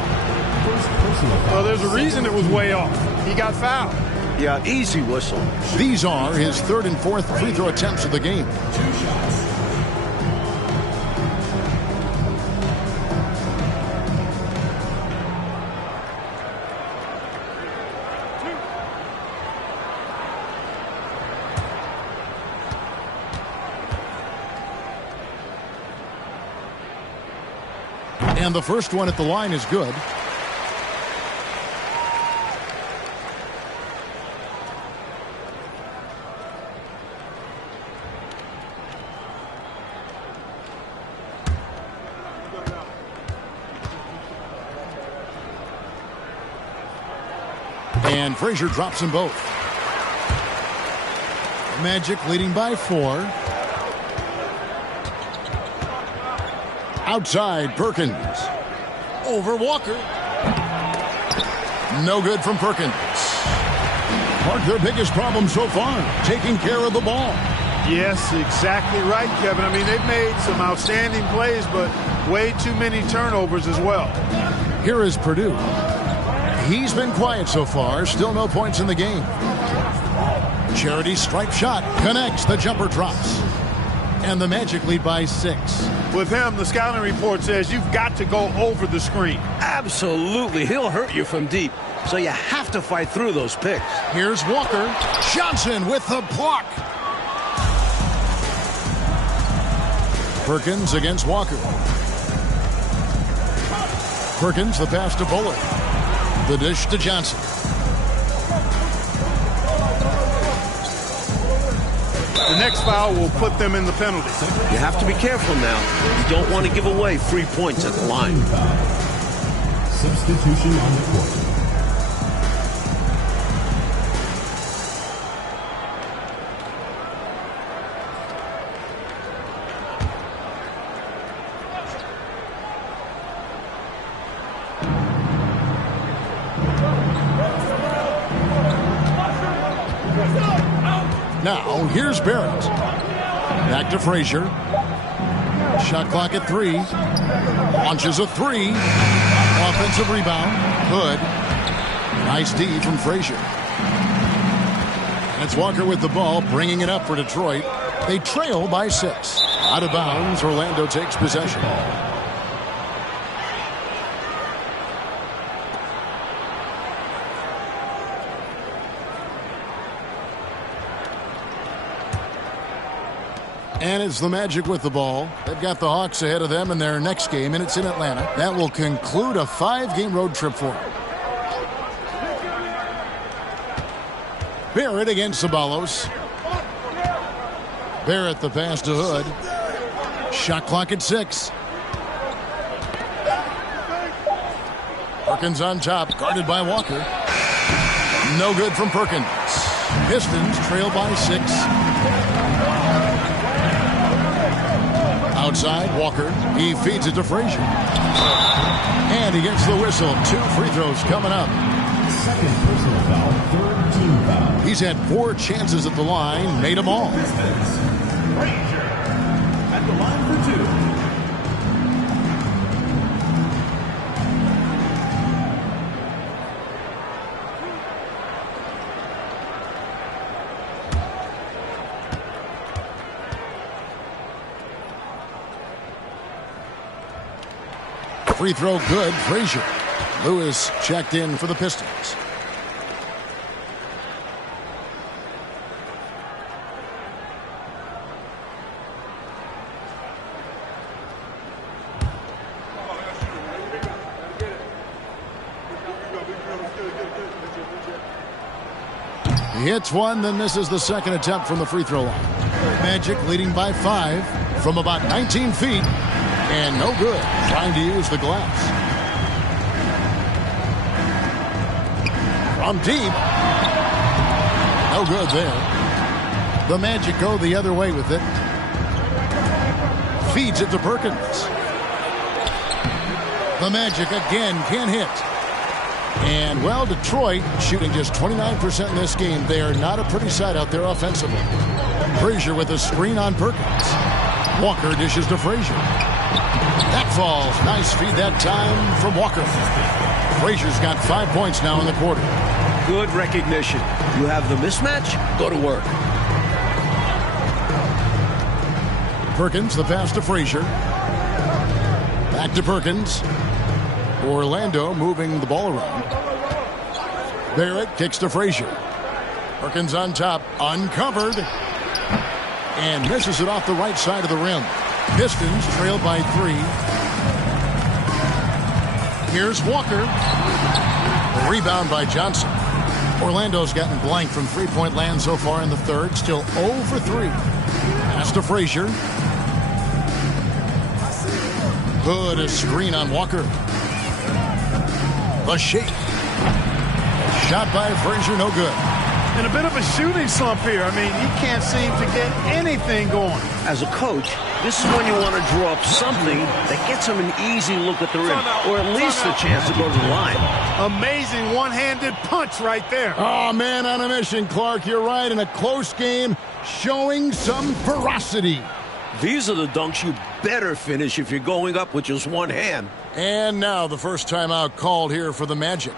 Well, there's a reason it was way off. He got fouled. Yeah, easy whistle. These are his 3rd and 4th free throw attempts of the game. And the first one at the line is good. And Frazier drops them both. Magic leading by 4. Outside, Perkins. Over Walker. No good from Perkins. Mark, their biggest problem so far, taking care of the ball. Yes, exactly right, Kevin. I mean, they've made some outstanding plays, but way too many turnovers as well. Here is Purdue. He's been quiet so far. Still no points in the game. Charity stripe shot connects. The jumper drops. And the Magic lead by 6. With him, the scouting report says you've got to go over the screen. Absolutely. He'll hurt you from deep. So you have to fight through those picks. Here's Walker. Johnson with the block. Perkins against Walker. Perkins, the pass to Bullard. The dish to Johnson. The next foul will put them in the penalty. You have to be careful now. You don't want to give away free points at the line. Substitution on the court. Now, here's Barrett. Back to Frazier. Shot clock at 3. Launches a 3. Offensive rebound. Good. Nice D from Frazier. And it's Walker with the ball, bringing it up for Detroit. They trail by 6. Out of bounds, Orlando takes possession. And it's the Magic with the ball. They've got the Hawks ahead of them in their next game, and it's in Atlanta. That will conclude a 5-game road trip for them. Barrett against Ceballos. Barrett the pass to Hood. Shot clock at 6. Perkins on top, guarded by Walker. No good from Perkins. Pistons trail by 6. Outside, Walker. He feeds it to Frazier. And he gets the whistle. 2 free throws coming up. Second personal foul, third team foul. He's had 4 chances at the line, made them all. Pistons. Frazier at the line for 2. Free throw good, Frazier. Lewis checked in for the Pistons. He hits one, then misses the second attempt from the free throw line. Magic leading by 5 from about 19 feet. And no good, trying to use the glass. From deep. No good there. The Magic go the other way with it. Feeds it to Perkins. The Magic again can't hit. And, well, Detroit shooting just 29% in this game. They are not a pretty sight out there offensively. Frazier with a screen on Perkins. Walker dishes to Frazier. That falls. Nice feed that time from Walker. Frazier's got 5 points now in the quarter. Good recognition. You have the mismatch, go to work. Perkins, the pass to Frazier. Back to Perkins. Orlando moving the ball around. Barrett kicks to Frazier. Perkins on top, uncovered. And misses it off the right side of the rim. Pistons trail by 3. Here's Walker. A rebound by Johnson. Orlando's gotten blank from three-point land so far in the third. Still 0 for 3. Pass to Frazier. Good, a screen on Walker. The shake. Shot by Frazier, no good. In a bit of a shooting slump here. I mean, he can't seem to get anything going. As a coach, this is when you want to draw up something that gets him an easy look at the rim, or at least a chance to go to the line. Amazing one-handed punch right there. Oh, man on a mission, Clark. You're right. In a close game, showing some ferocity. These are the dunks you better finish if you're going up with just one hand. And now the first timeout called here for the Magic.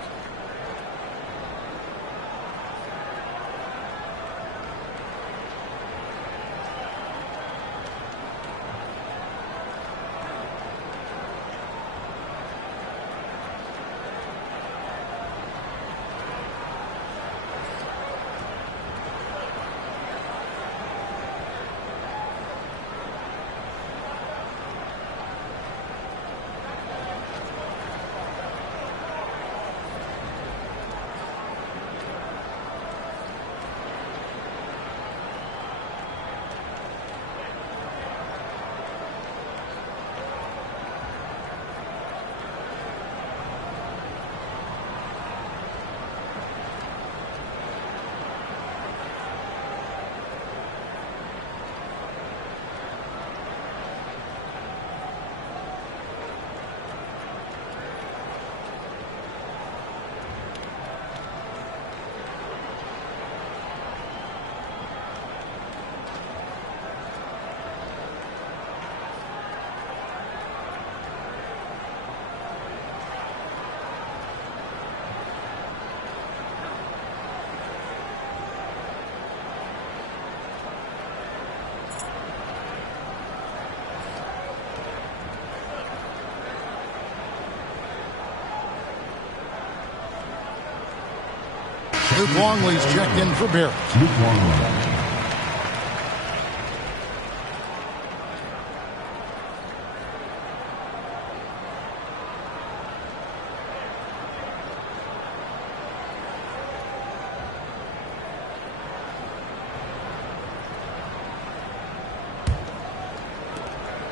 Luke Longley's checked in for Barrett. Luke Longley.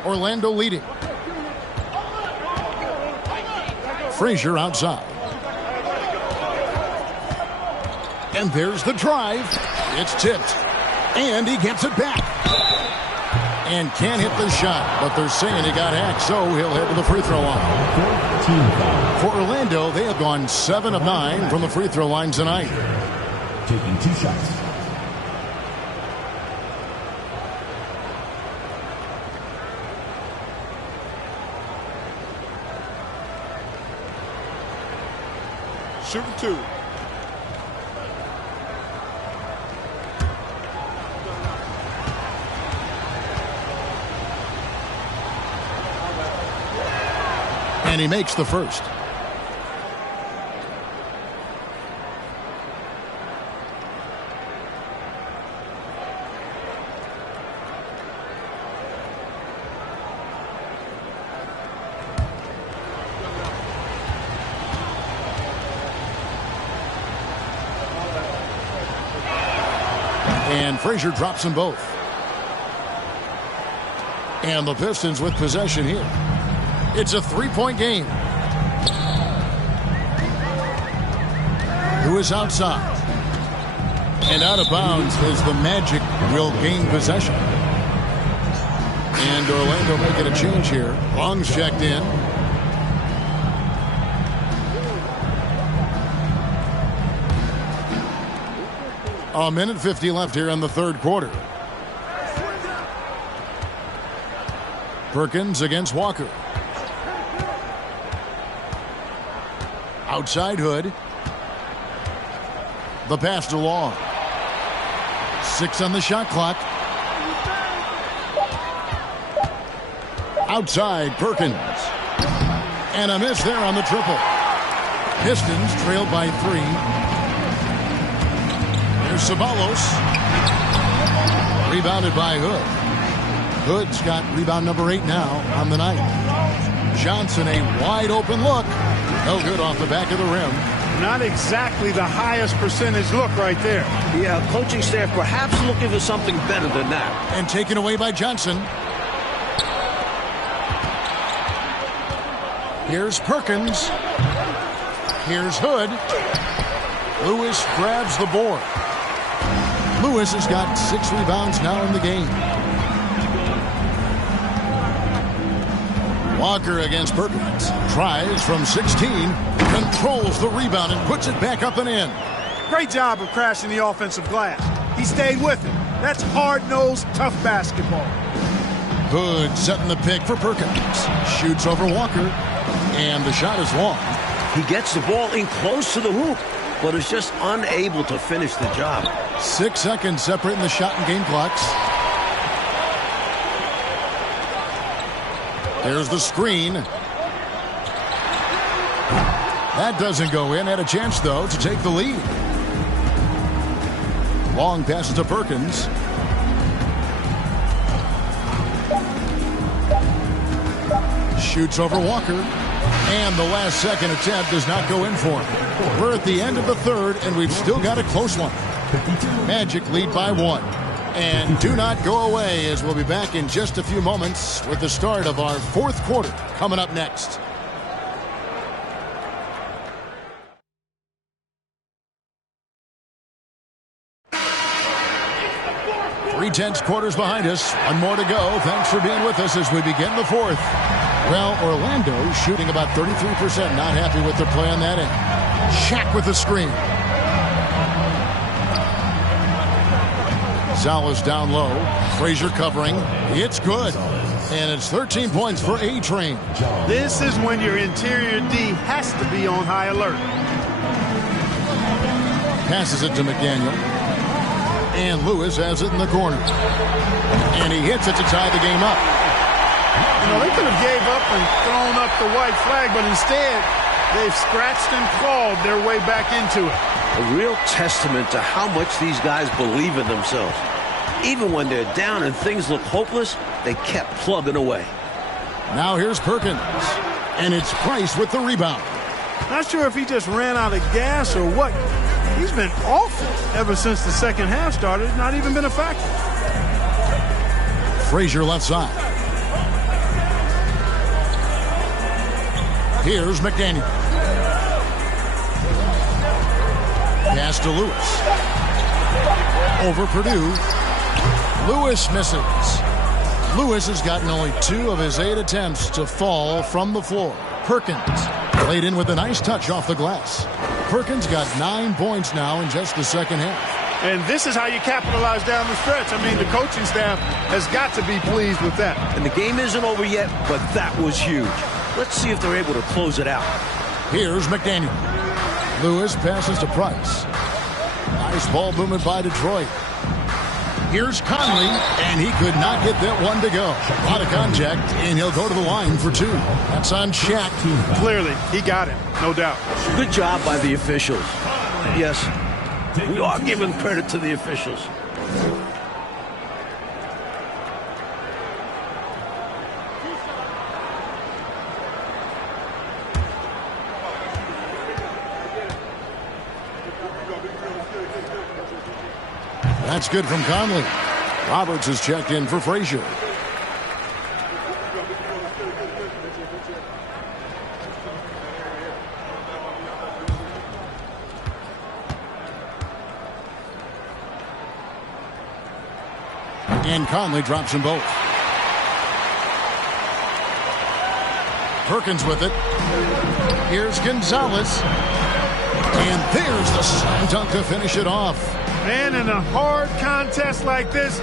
Orlando leading. Frazier outside. And there's the drive. It's tipped. And he gets it back. And can't hit the shot. But they're saying he got hacked, so he'll head to the free throw line. For Orlando, they have gone 7 of 9 from the free throw line tonight. Taking 2 shots. Shooting 2. And he makes the first. And Frazier drops them both. And the Pistons with possession here. It's a 3-point game. Who is outside? And out of bounds as the Magic will gain possession. And Orlando making a change here. Long's checked in. A minute 50 left here in the third quarter. Perkins against Walker. Outside Hood. The pass to Long. 6 on the shot clock. Outside Perkins. And a miss there on the triple. Pistons trailed by 3. Here's Ceballos. Rebounded by Hood. Hood's got rebound number 8 now on the night. Johnson, a wide open look. No good off the back of the rim. Not exactly the highest percentage look right there. Yeah, coaching staff perhaps looking for something better than that. And taken away by Johnson. Here's Perkins. Here's Hood. Lewis grabs the board. Lewis has got 6 rebounds now in the game. Walker against Perkins. Tries from 16. Controls the rebound and puts it back up and in. Great job of crashing the offensive glass. He stayed with it. That's hard-nosed, tough basketball. Hood setting the pick for Perkins. Shoots over Walker. And the shot is long. He gets the ball in close to the hoop, but is just unable to finish the job. 6 seconds separating the shot and game clocks. There's the screen. That doesn't go in. Had a chance, though, to take the lead. Long passes to Perkins. Shoots over Walker. And the last second attempt does not go in for him. We're at the end of the third, and we've still got a close one. Magic lead by 1. And do not go away, as we'll be back in just a few moments with the start of our fourth quarter coming up next. Three-tenths quarters behind us. One more to go. Thanks for being with us as we begin the fourth. Well, Orlando shooting about 33%. Not happy with their play on that end. Shaq with the screen. Salas down low. Frazier covering. It's good. And it's 13 points for A-Train. This is when your interior D has to be on high alert. Passes it to McDaniel. And Lewis has it in the corner. And he hits it to tie the game up. You know, they could have gave up and thrown up the white flag, but instead, they've scratched and clawed their way back into it. A real testament to how much these guys believe in themselves. Even when they're down and things look hopeless, they kept plugging away. Now here's Perkins. And it's Price with the rebound. Not sure if he just ran out of gas or what. He's been awful ever since the second half started. Not even been a factor. Frazier left side. Here's McDaniel. Pass to Lewis. Over Purdue. Lewis misses. Lewis has gotten only 2 of his 8 attempts to fall from the floor. Perkins laid in with a nice touch off the glass. Perkins got 9 points now in just the second half. And this is how you capitalize down the stretch. I mean, the coaching staff has got to be pleased with that. And the game isn't over yet, but that was huge. Let's see if they're able to close it out. Here's McDaniel. Lewis passes to Price. Nice ball movement by Detroit. Here's Conley, and he could not get that one to go. A lot of contact, and he'll go to the line for 2. That's on Shaq. Clearly, he got it, no doubt. Good job by the officials. Yes, we are giving credit to the officials. That's good from Conley. Roberts has checked in for Frazier. And Conley drops them both. Perkins with it. Here's Gonzalez. And there's the slam dunk to finish it off. Man, in a hard contest like this,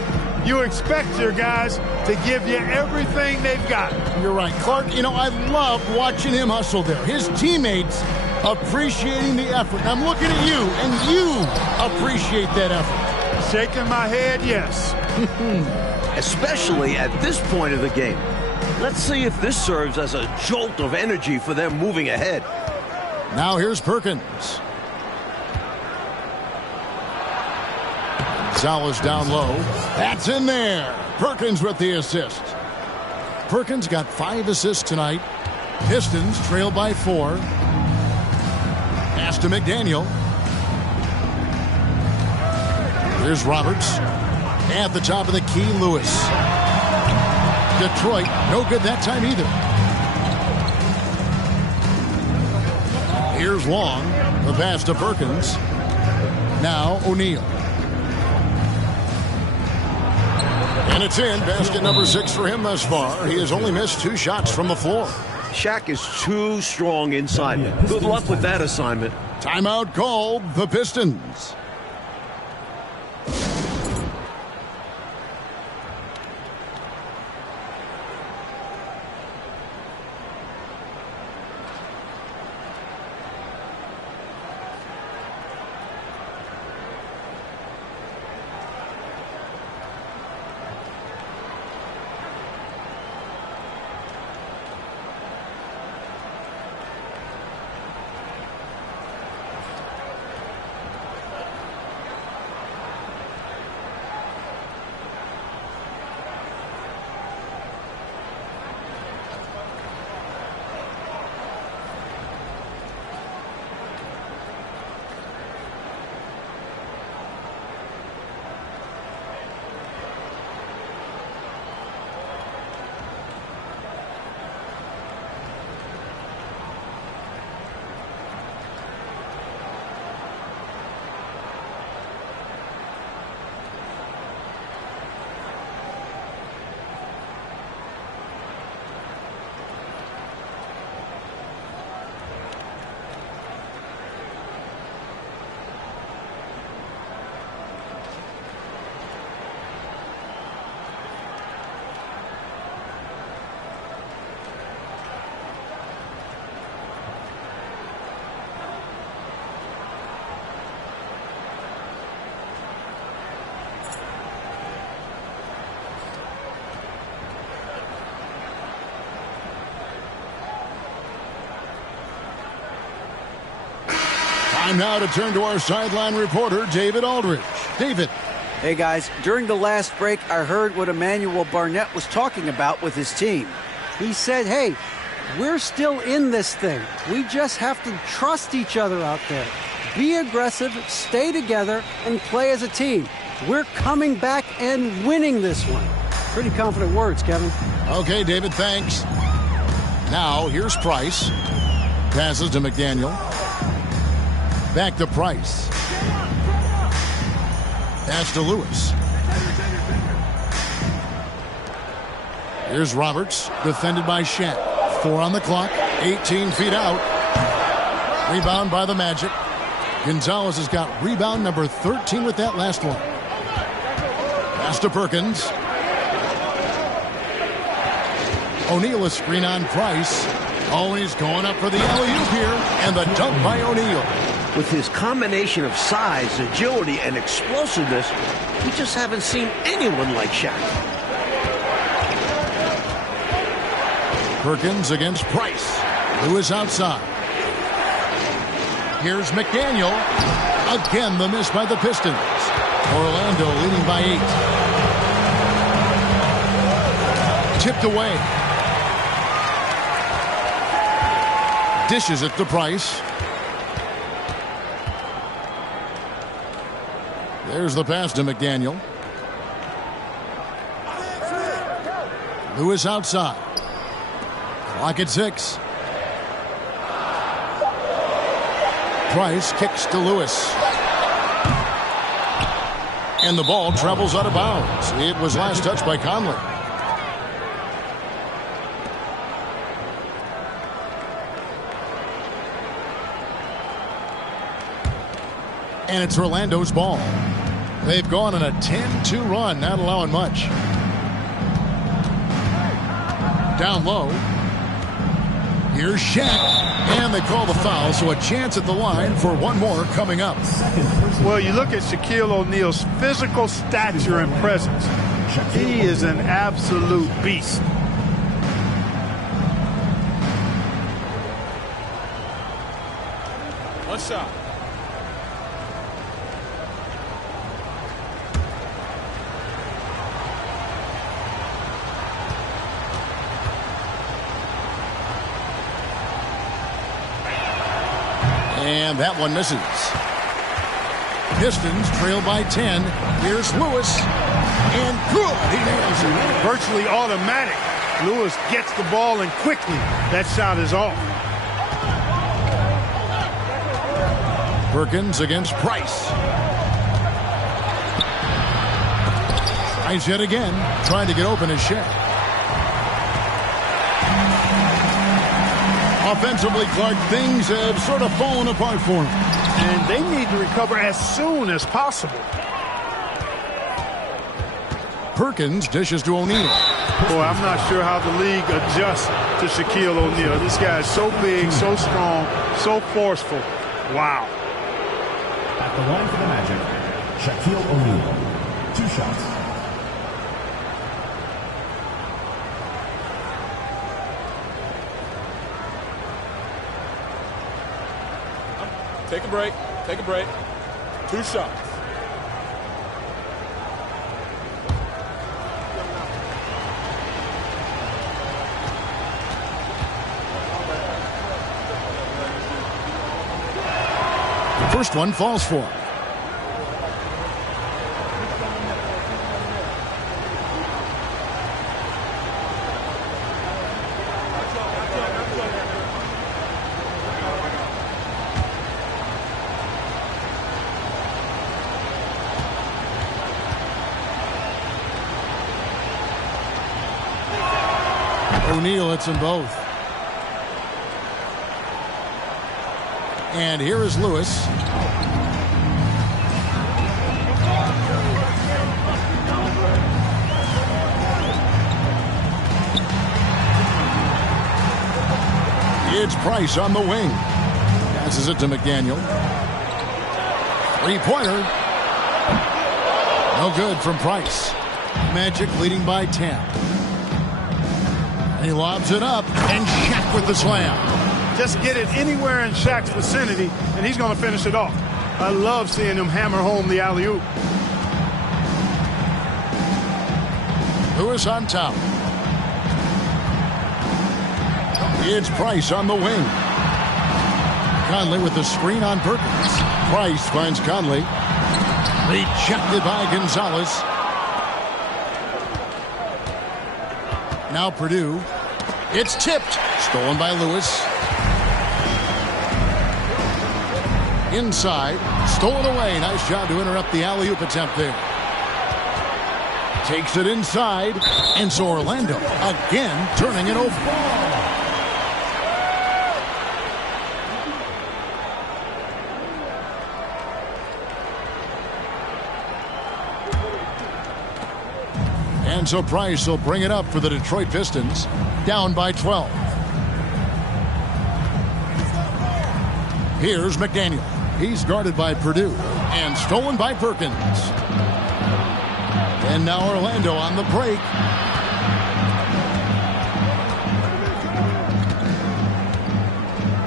you expect your guys to give you everything they've got. You're right, Clark. You know, I love watching him hustle there. His teammates appreciating the effort. I'm looking at you, and you appreciate that effort. Shaking my head, yes. Especially at this point of the game. Let's see if this serves as a jolt of energy for them moving ahead. Now here's Perkins. Gonzalez down low. That's in there. Perkins with the assist. Perkins got 5 assists tonight. Pistons trail by 4. Pass to McDaniel. Here's Roberts. At the top of the key, Lewis. Detroit, no good that time either. Here's Long. The pass to Perkins. Now O'Neal. And it's in. Basket number 6 for him thus far. He has only missed 2 shots from the floor. Shaq is too strong inside. Good luck with that assignment. Timeout called. The Pistons. Time now to turn to our sideline reporter, David Aldridge. David. Hey, guys. During the last break, I heard what Emmanuel Barnett was talking about with his team. He said, hey, we're still in this thing. We just have to trust each other out there. Be aggressive, stay together, and play as a team. We're coming back and winning this one. Pretty confident words, Kevin. Okay, David, thanks. Now, here's Price. Passes to McDaniel. Back to Price. Pass to Lewis. Here's Roberts, defended by Shaq. 4 on the clock, 18 feet out. Rebound by the Magic. Gonzalez has got rebound number 13 with that last one. Pass to Perkins. O'Neal, a screen on Price. Oh, and he's going up for the alley-oop here. And the dunk by O'Neal. With his combination of size, agility, and explosiveness, we just haven't seen anyone like Shaq. Perkins against Price. Lewis outside. Here's McDaniel. Again, the miss by the Pistons. Orlando leading by 8. Tipped away. Dishes it to Price. There's the pass to McDaniel. Lewis outside. Clock at 6. Price kicks to Lewis. And the ball travels out of bounds. It was last touched by Conley. And it's Orlando's ball. They've gone on a 10-2 run, not allowing much. Down low. Here's Shaq. And they call the foul, so a chance at the line for one more coming up. Well, you look at Shaquille O'Neal's physical stature and presence. He is an absolute beast. One shot. And that one misses. Pistons trail by 10. Here's Lewis. And good. He nails it. Virtually automatic. Lewis gets the ball and quickly that shot is off. Perkins against Price. Tries yet again. Trying to get open is Shaq. Offensively, Clark, things have sort of fallen apart for him. And they need to recover as soon as possible. Perkins dishes to O'Neal. Boy, I'm not sure how the league adjusts to Shaquille O'Neal. This guy is so big, so strong, so forceful. Wow. At the line for the Magic, Shaquille O'Neal. 2 shots. Take a break. Take a break. 2 shots. The first one falls for him. O'Neal hits them both. And here is Lewis. It's Price on the wing. Passes it to McDaniel. 3-pointer. No good from Price. Magic leading by 10. He lobs it up, and Shaq with the slam. Just get it anywhere in Shaq's vicinity, and he's going to finish it off. I love seeing him hammer home the alley-oop. Lewis on top. It's Price on the wing. Conley with the screen on Perkins. Price finds Conley. Rejected by Gonzalez. Now Purdue. It's tipped. Stolen by Lewis. Inside. Stolen away. Nice job to interrupt the alley-oop attempt there. Takes it inside. And so Orlando again turning it over. And so Price will bring it up for the Detroit Pistons, down by 12. Here's McDaniel. He's guarded by Purdue and stolen by Perkins. And now Orlando on the break.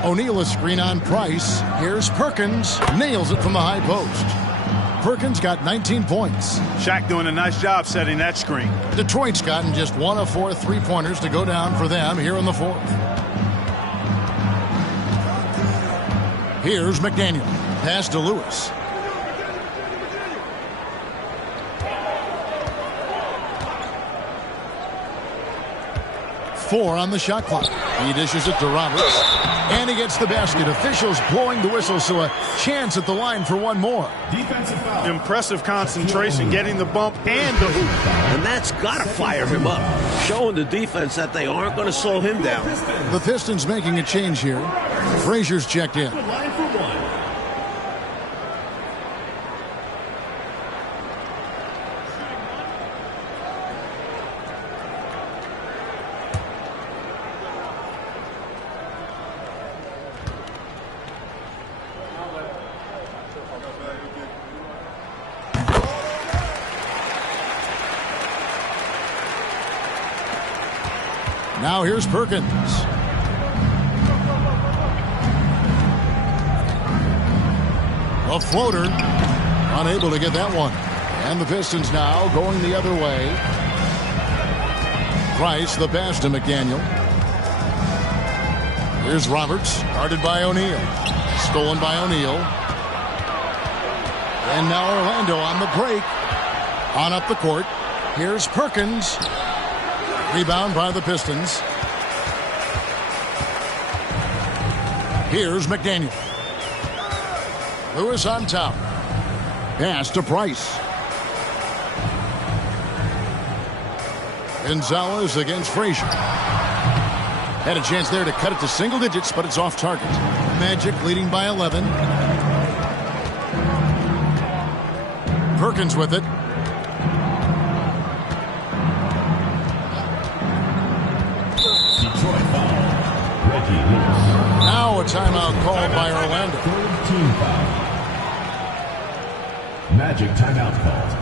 O'Neal a screen on Price. Here's Perkins. Nails it from the high post. Perkins got 19 points. Shaq doing a nice job setting that screen. Detroit's gotten just 1 of 4 3-pointers to go down for them here in the fourth. Here's McDaniel. Pass to Lewis. Four on the shot clock. He dishes it to Roberts. And he gets the basket. Officials blowing the whistle, so a chance at the line for one more. Defensive foul. Impressive concentration, getting the bump and the hoop. And that's got to fire him up, showing the defense that they aren't going to slow him down. The Pistons making a change here. Frazier's checked in. Line for one. Now here's Perkins. A floater. Unable to get that one. And the Pistons now going the other way. Price, the pass to McDaniel. Here's Roberts, guarded by O'Neal. Stolen by O'Neal. And now Orlando on the break. On up the court. Here's Perkins. Rebound by the Pistons. Here's McDaniel. Lewis on top. Pass to Price. Gonzalez against Frazier. Had a chance there to cut it to single digits, but it's off target. Magic leading by 11. Perkins with it. Detroit foul. Reggie Lewis. Now a timeout called by Orlando. Third team foul. Magic timeout called.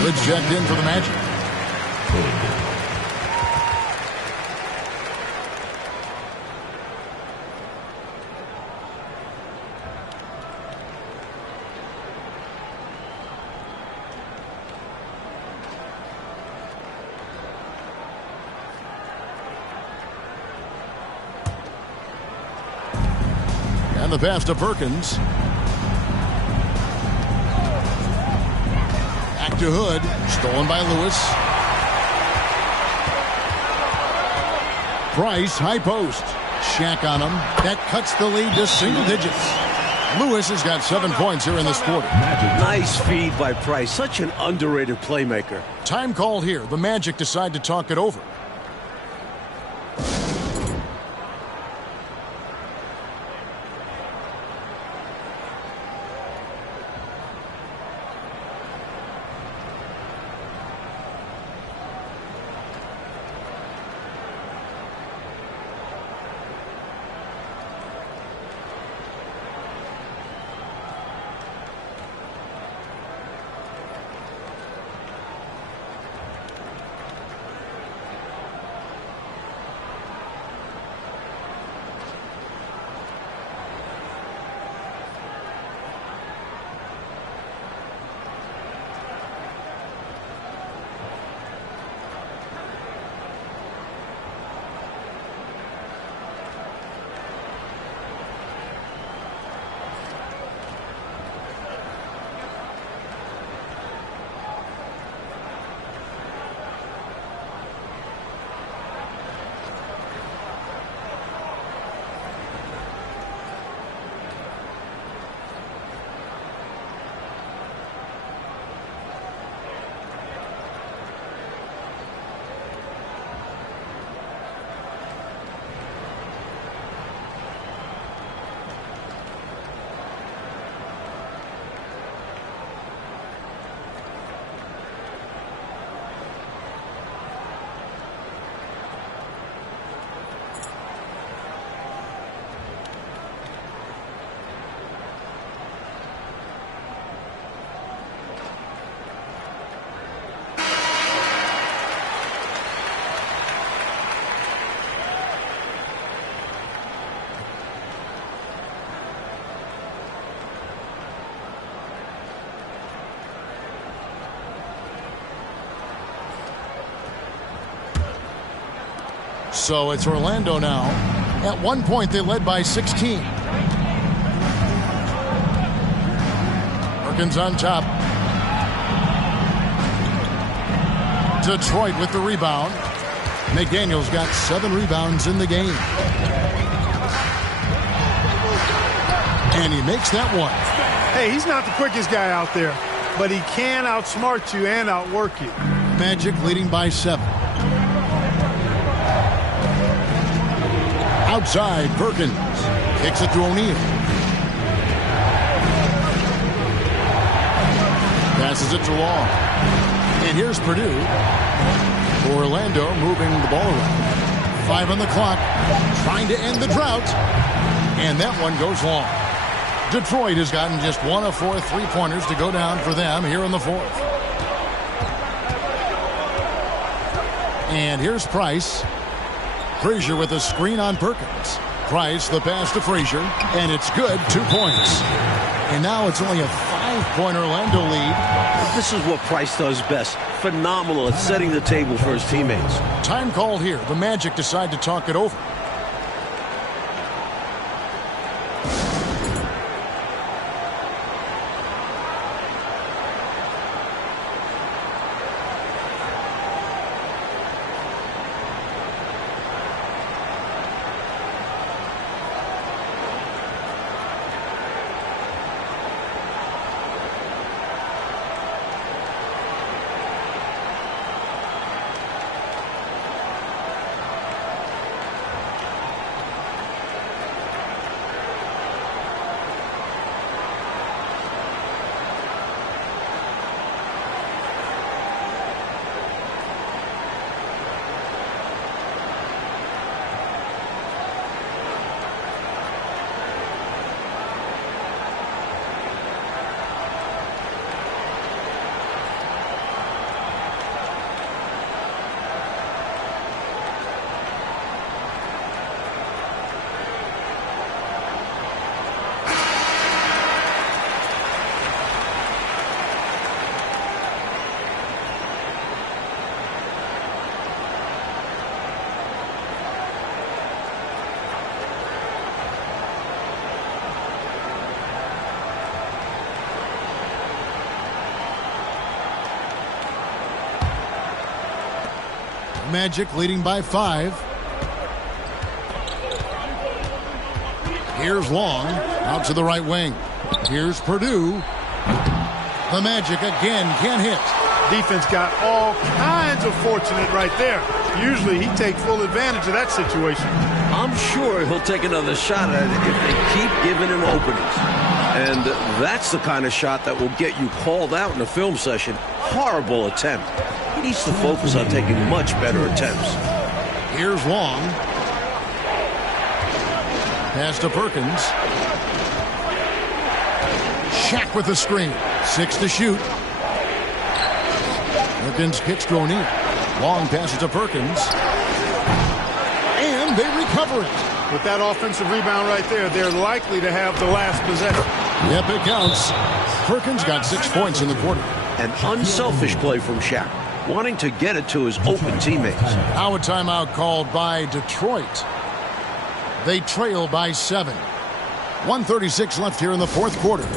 It's checked in for the Magic. And the pass to Perkins. To Hood, stolen by Lewis. Price, high post. Shaq on him. That cuts the lead to single digits. Lewis has got 7 points here in this quarter. Nice feed by Price. Such an underrated playmaker. Time called here. The Magic decide to talk it over. So it's Orlando now. At one point, they led by 16. Perkins on top. Detroit with the rebound. McDaniel's got 7 rebounds in the game. And he makes that one. Hey, he's not the quickest guy out there, but he can outsmart you and outwork you. Magic leading by 7. Outside, Perkins kicks it to O'Neal. Passes it to Long. And here's Purdue. Orlando moving the ball around. 5 on the clock, trying to end the drought. And that one goes long. Detroit has gotten just 1 of 4 3-pointers to go down for them here in the 4th. And here's Price. Frazier with a screen on Perkins. Price, the pass to Frazier, and it's good. 2 points. And now it's only a 5-point Orlando lead. This is what Price does best. Phenomenal at setting the table for his teammates. Time called here. The Magic decide to talk it over. Magic leading by 5. Here's Long out to the right wing. Here's Purdue. The Magic again can't hit. Defense got all kinds of fortunate right there. Usually he takes full advantage of that situation. I'm sure he'll take another shot at it if they keep giving him openings. And that's the kind of shot that will get you called out in a film session. Horrible attempt. He needs to focus on taking much better attempts. Here's Long. Pass to Perkins. Shaq with the screen. 6 to shoot. Perkins kicks to O'Neal. Long passes to Perkins. And they recover it. With that offensive rebound right there, they're likely to have the last possession. Yep, it counts. Perkins got 6 points in the quarter. An unselfish play from Shaq, wanting to get it to his open teammates. Now a timeout called by Detroit. They trail by 7. 1:36 left here in the 4th quarter.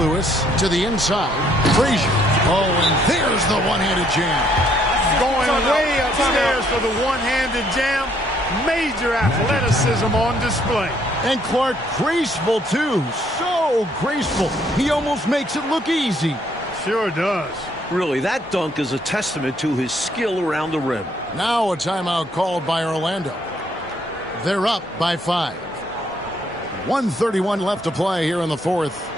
Lewis to the inside. Frazier. Oh, and there's the one-handed jam. Going way upstairs for the one-handed jam. Major athleticism on display. And Clark graceful, too. So graceful. He almost makes it look easy. Sure does. Really, that dunk is a testament to his skill around the rim. Now a timeout called by Orlando. They're up by 5. 1:31 left to play here in the fourth.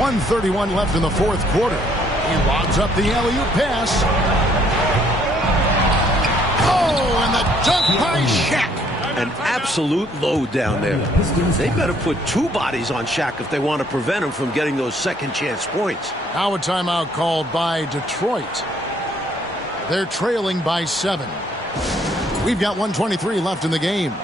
.131 left in the fourth quarter. He lobs up the alley-oop pass. Oh, and the dunk by Shaq. An absolute load down there. They better put 2 bodies on Shaq if they want to prevent him from getting those second chance points. Now a timeout called by Detroit. They're trailing by 7. We've got 1:23 left in the game.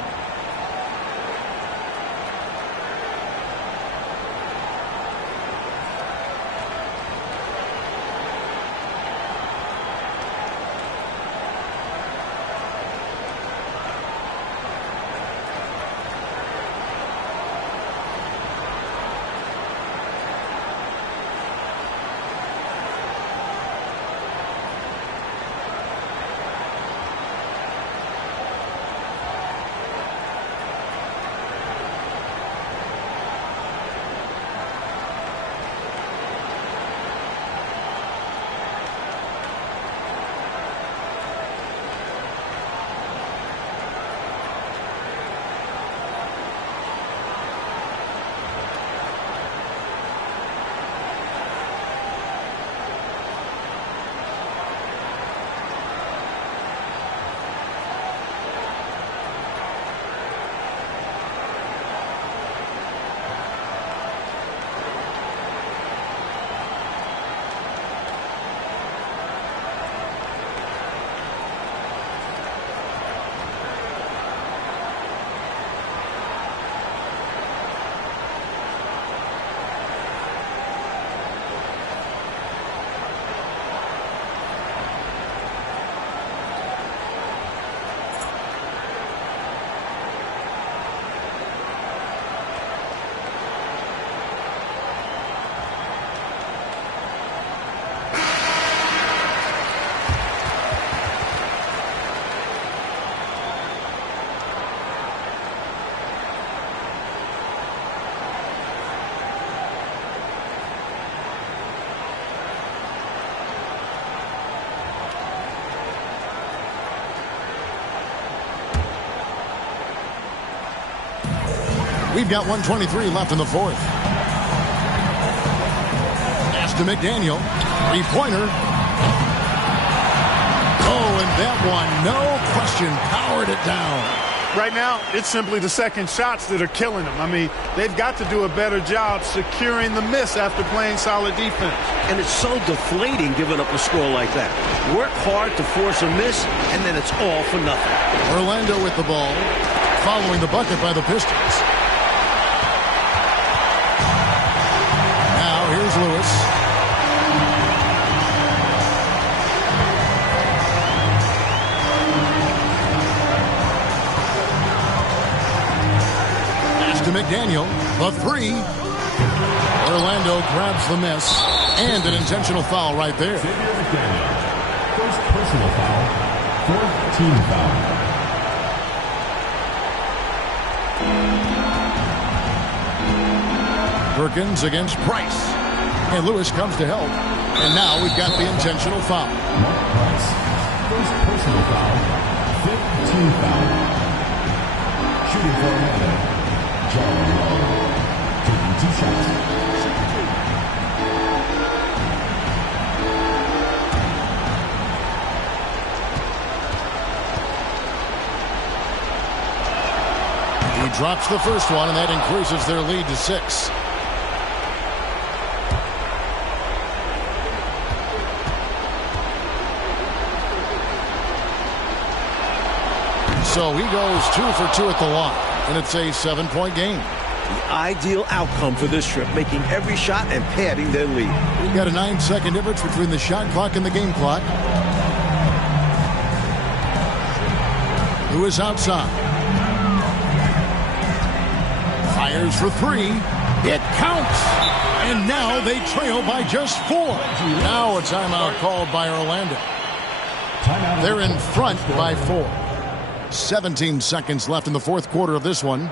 We've got 1:23 left in the fourth. Pass to McDaniel. Three-pointer. Oh, and that one, no question, powered it down. Right now, it's simply the second shots that are killing them. I mean, they've got to do a better job securing the miss after playing solid defense. And it's so deflating giving up a score like that. Work hard to force a miss, and then it's all for nothing. Orlando with the ball, following the bucket by the Pistons. Now here's Lewis. To McDaniel, the three. Orlando grabs the miss, and an intentional foul right there. McDaniel, first personal foul, fourth team foul. Perkins against Price, and Lewis comes to help. And now we've got the intentional foul. Mark Price, first personal foul, fifth team foul. Shooting for Orlando. Taking 2 shots. He drops the first one, and that increases their lead to 6. So he goes 2 for 2 at the line. And it's a 7-point game. The ideal outcome for this trip, making every shot and padding their lead. We've got a 9-second difference between the shot clock and the game clock. Lewis outside. Fires for 3. It counts. And now they trail by just 4. Now a timeout called by Orlando. They're in front by 4. 17 seconds left in the fourth quarter of this one.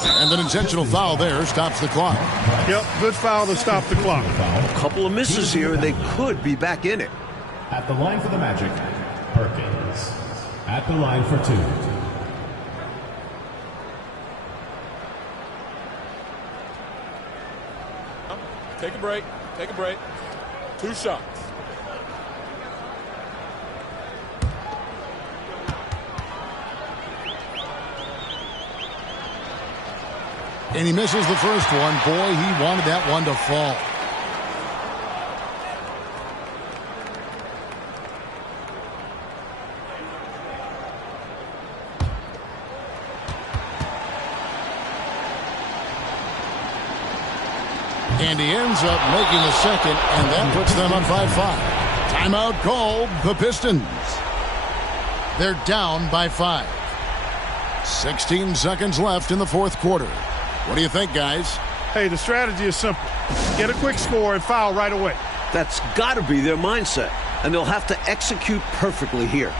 And an intentional foul there stops the clock. Yep, good foul to stop the clock. A couple of misses here, and they could be back in it. At the line for the Magic, Perkins. At the line for 2. Take a break. Take a break. 2 shots. And he misses the first one. Boy, he wanted that one to fall. And he ends up making the second, and that puts them up by 5. Timeout called the Pistons. They're down by 5. 16 seconds left in the fourth quarter. What do you think, guys? Hey, the strategy is simple. Get a quick score and foul right away. That's got to be their mindset, and they'll have to execute perfectly here.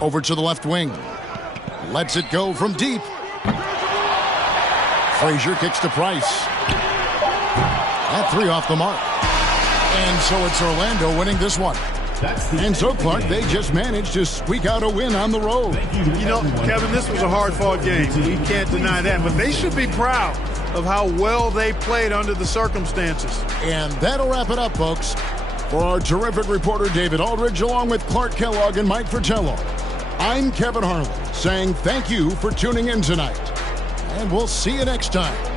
Over to the left wing. Lets it go from deep. Frazier kicks to Price. That 3 off the mark. And so it's Orlando winning this one. And so, Clark, they just managed to squeak out a win on the road. You know, Kevin, this was a hard-fought game. We can't deny that. But they should be proud of how well they played under the circumstances. And that'll wrap it up, folks. For our terrific reporter, David Aldridge, along with Clark Kellogg and Mike Fratello, I'm Kevin Harlan saying thank you for tuning in tonight. And we'll see you next time.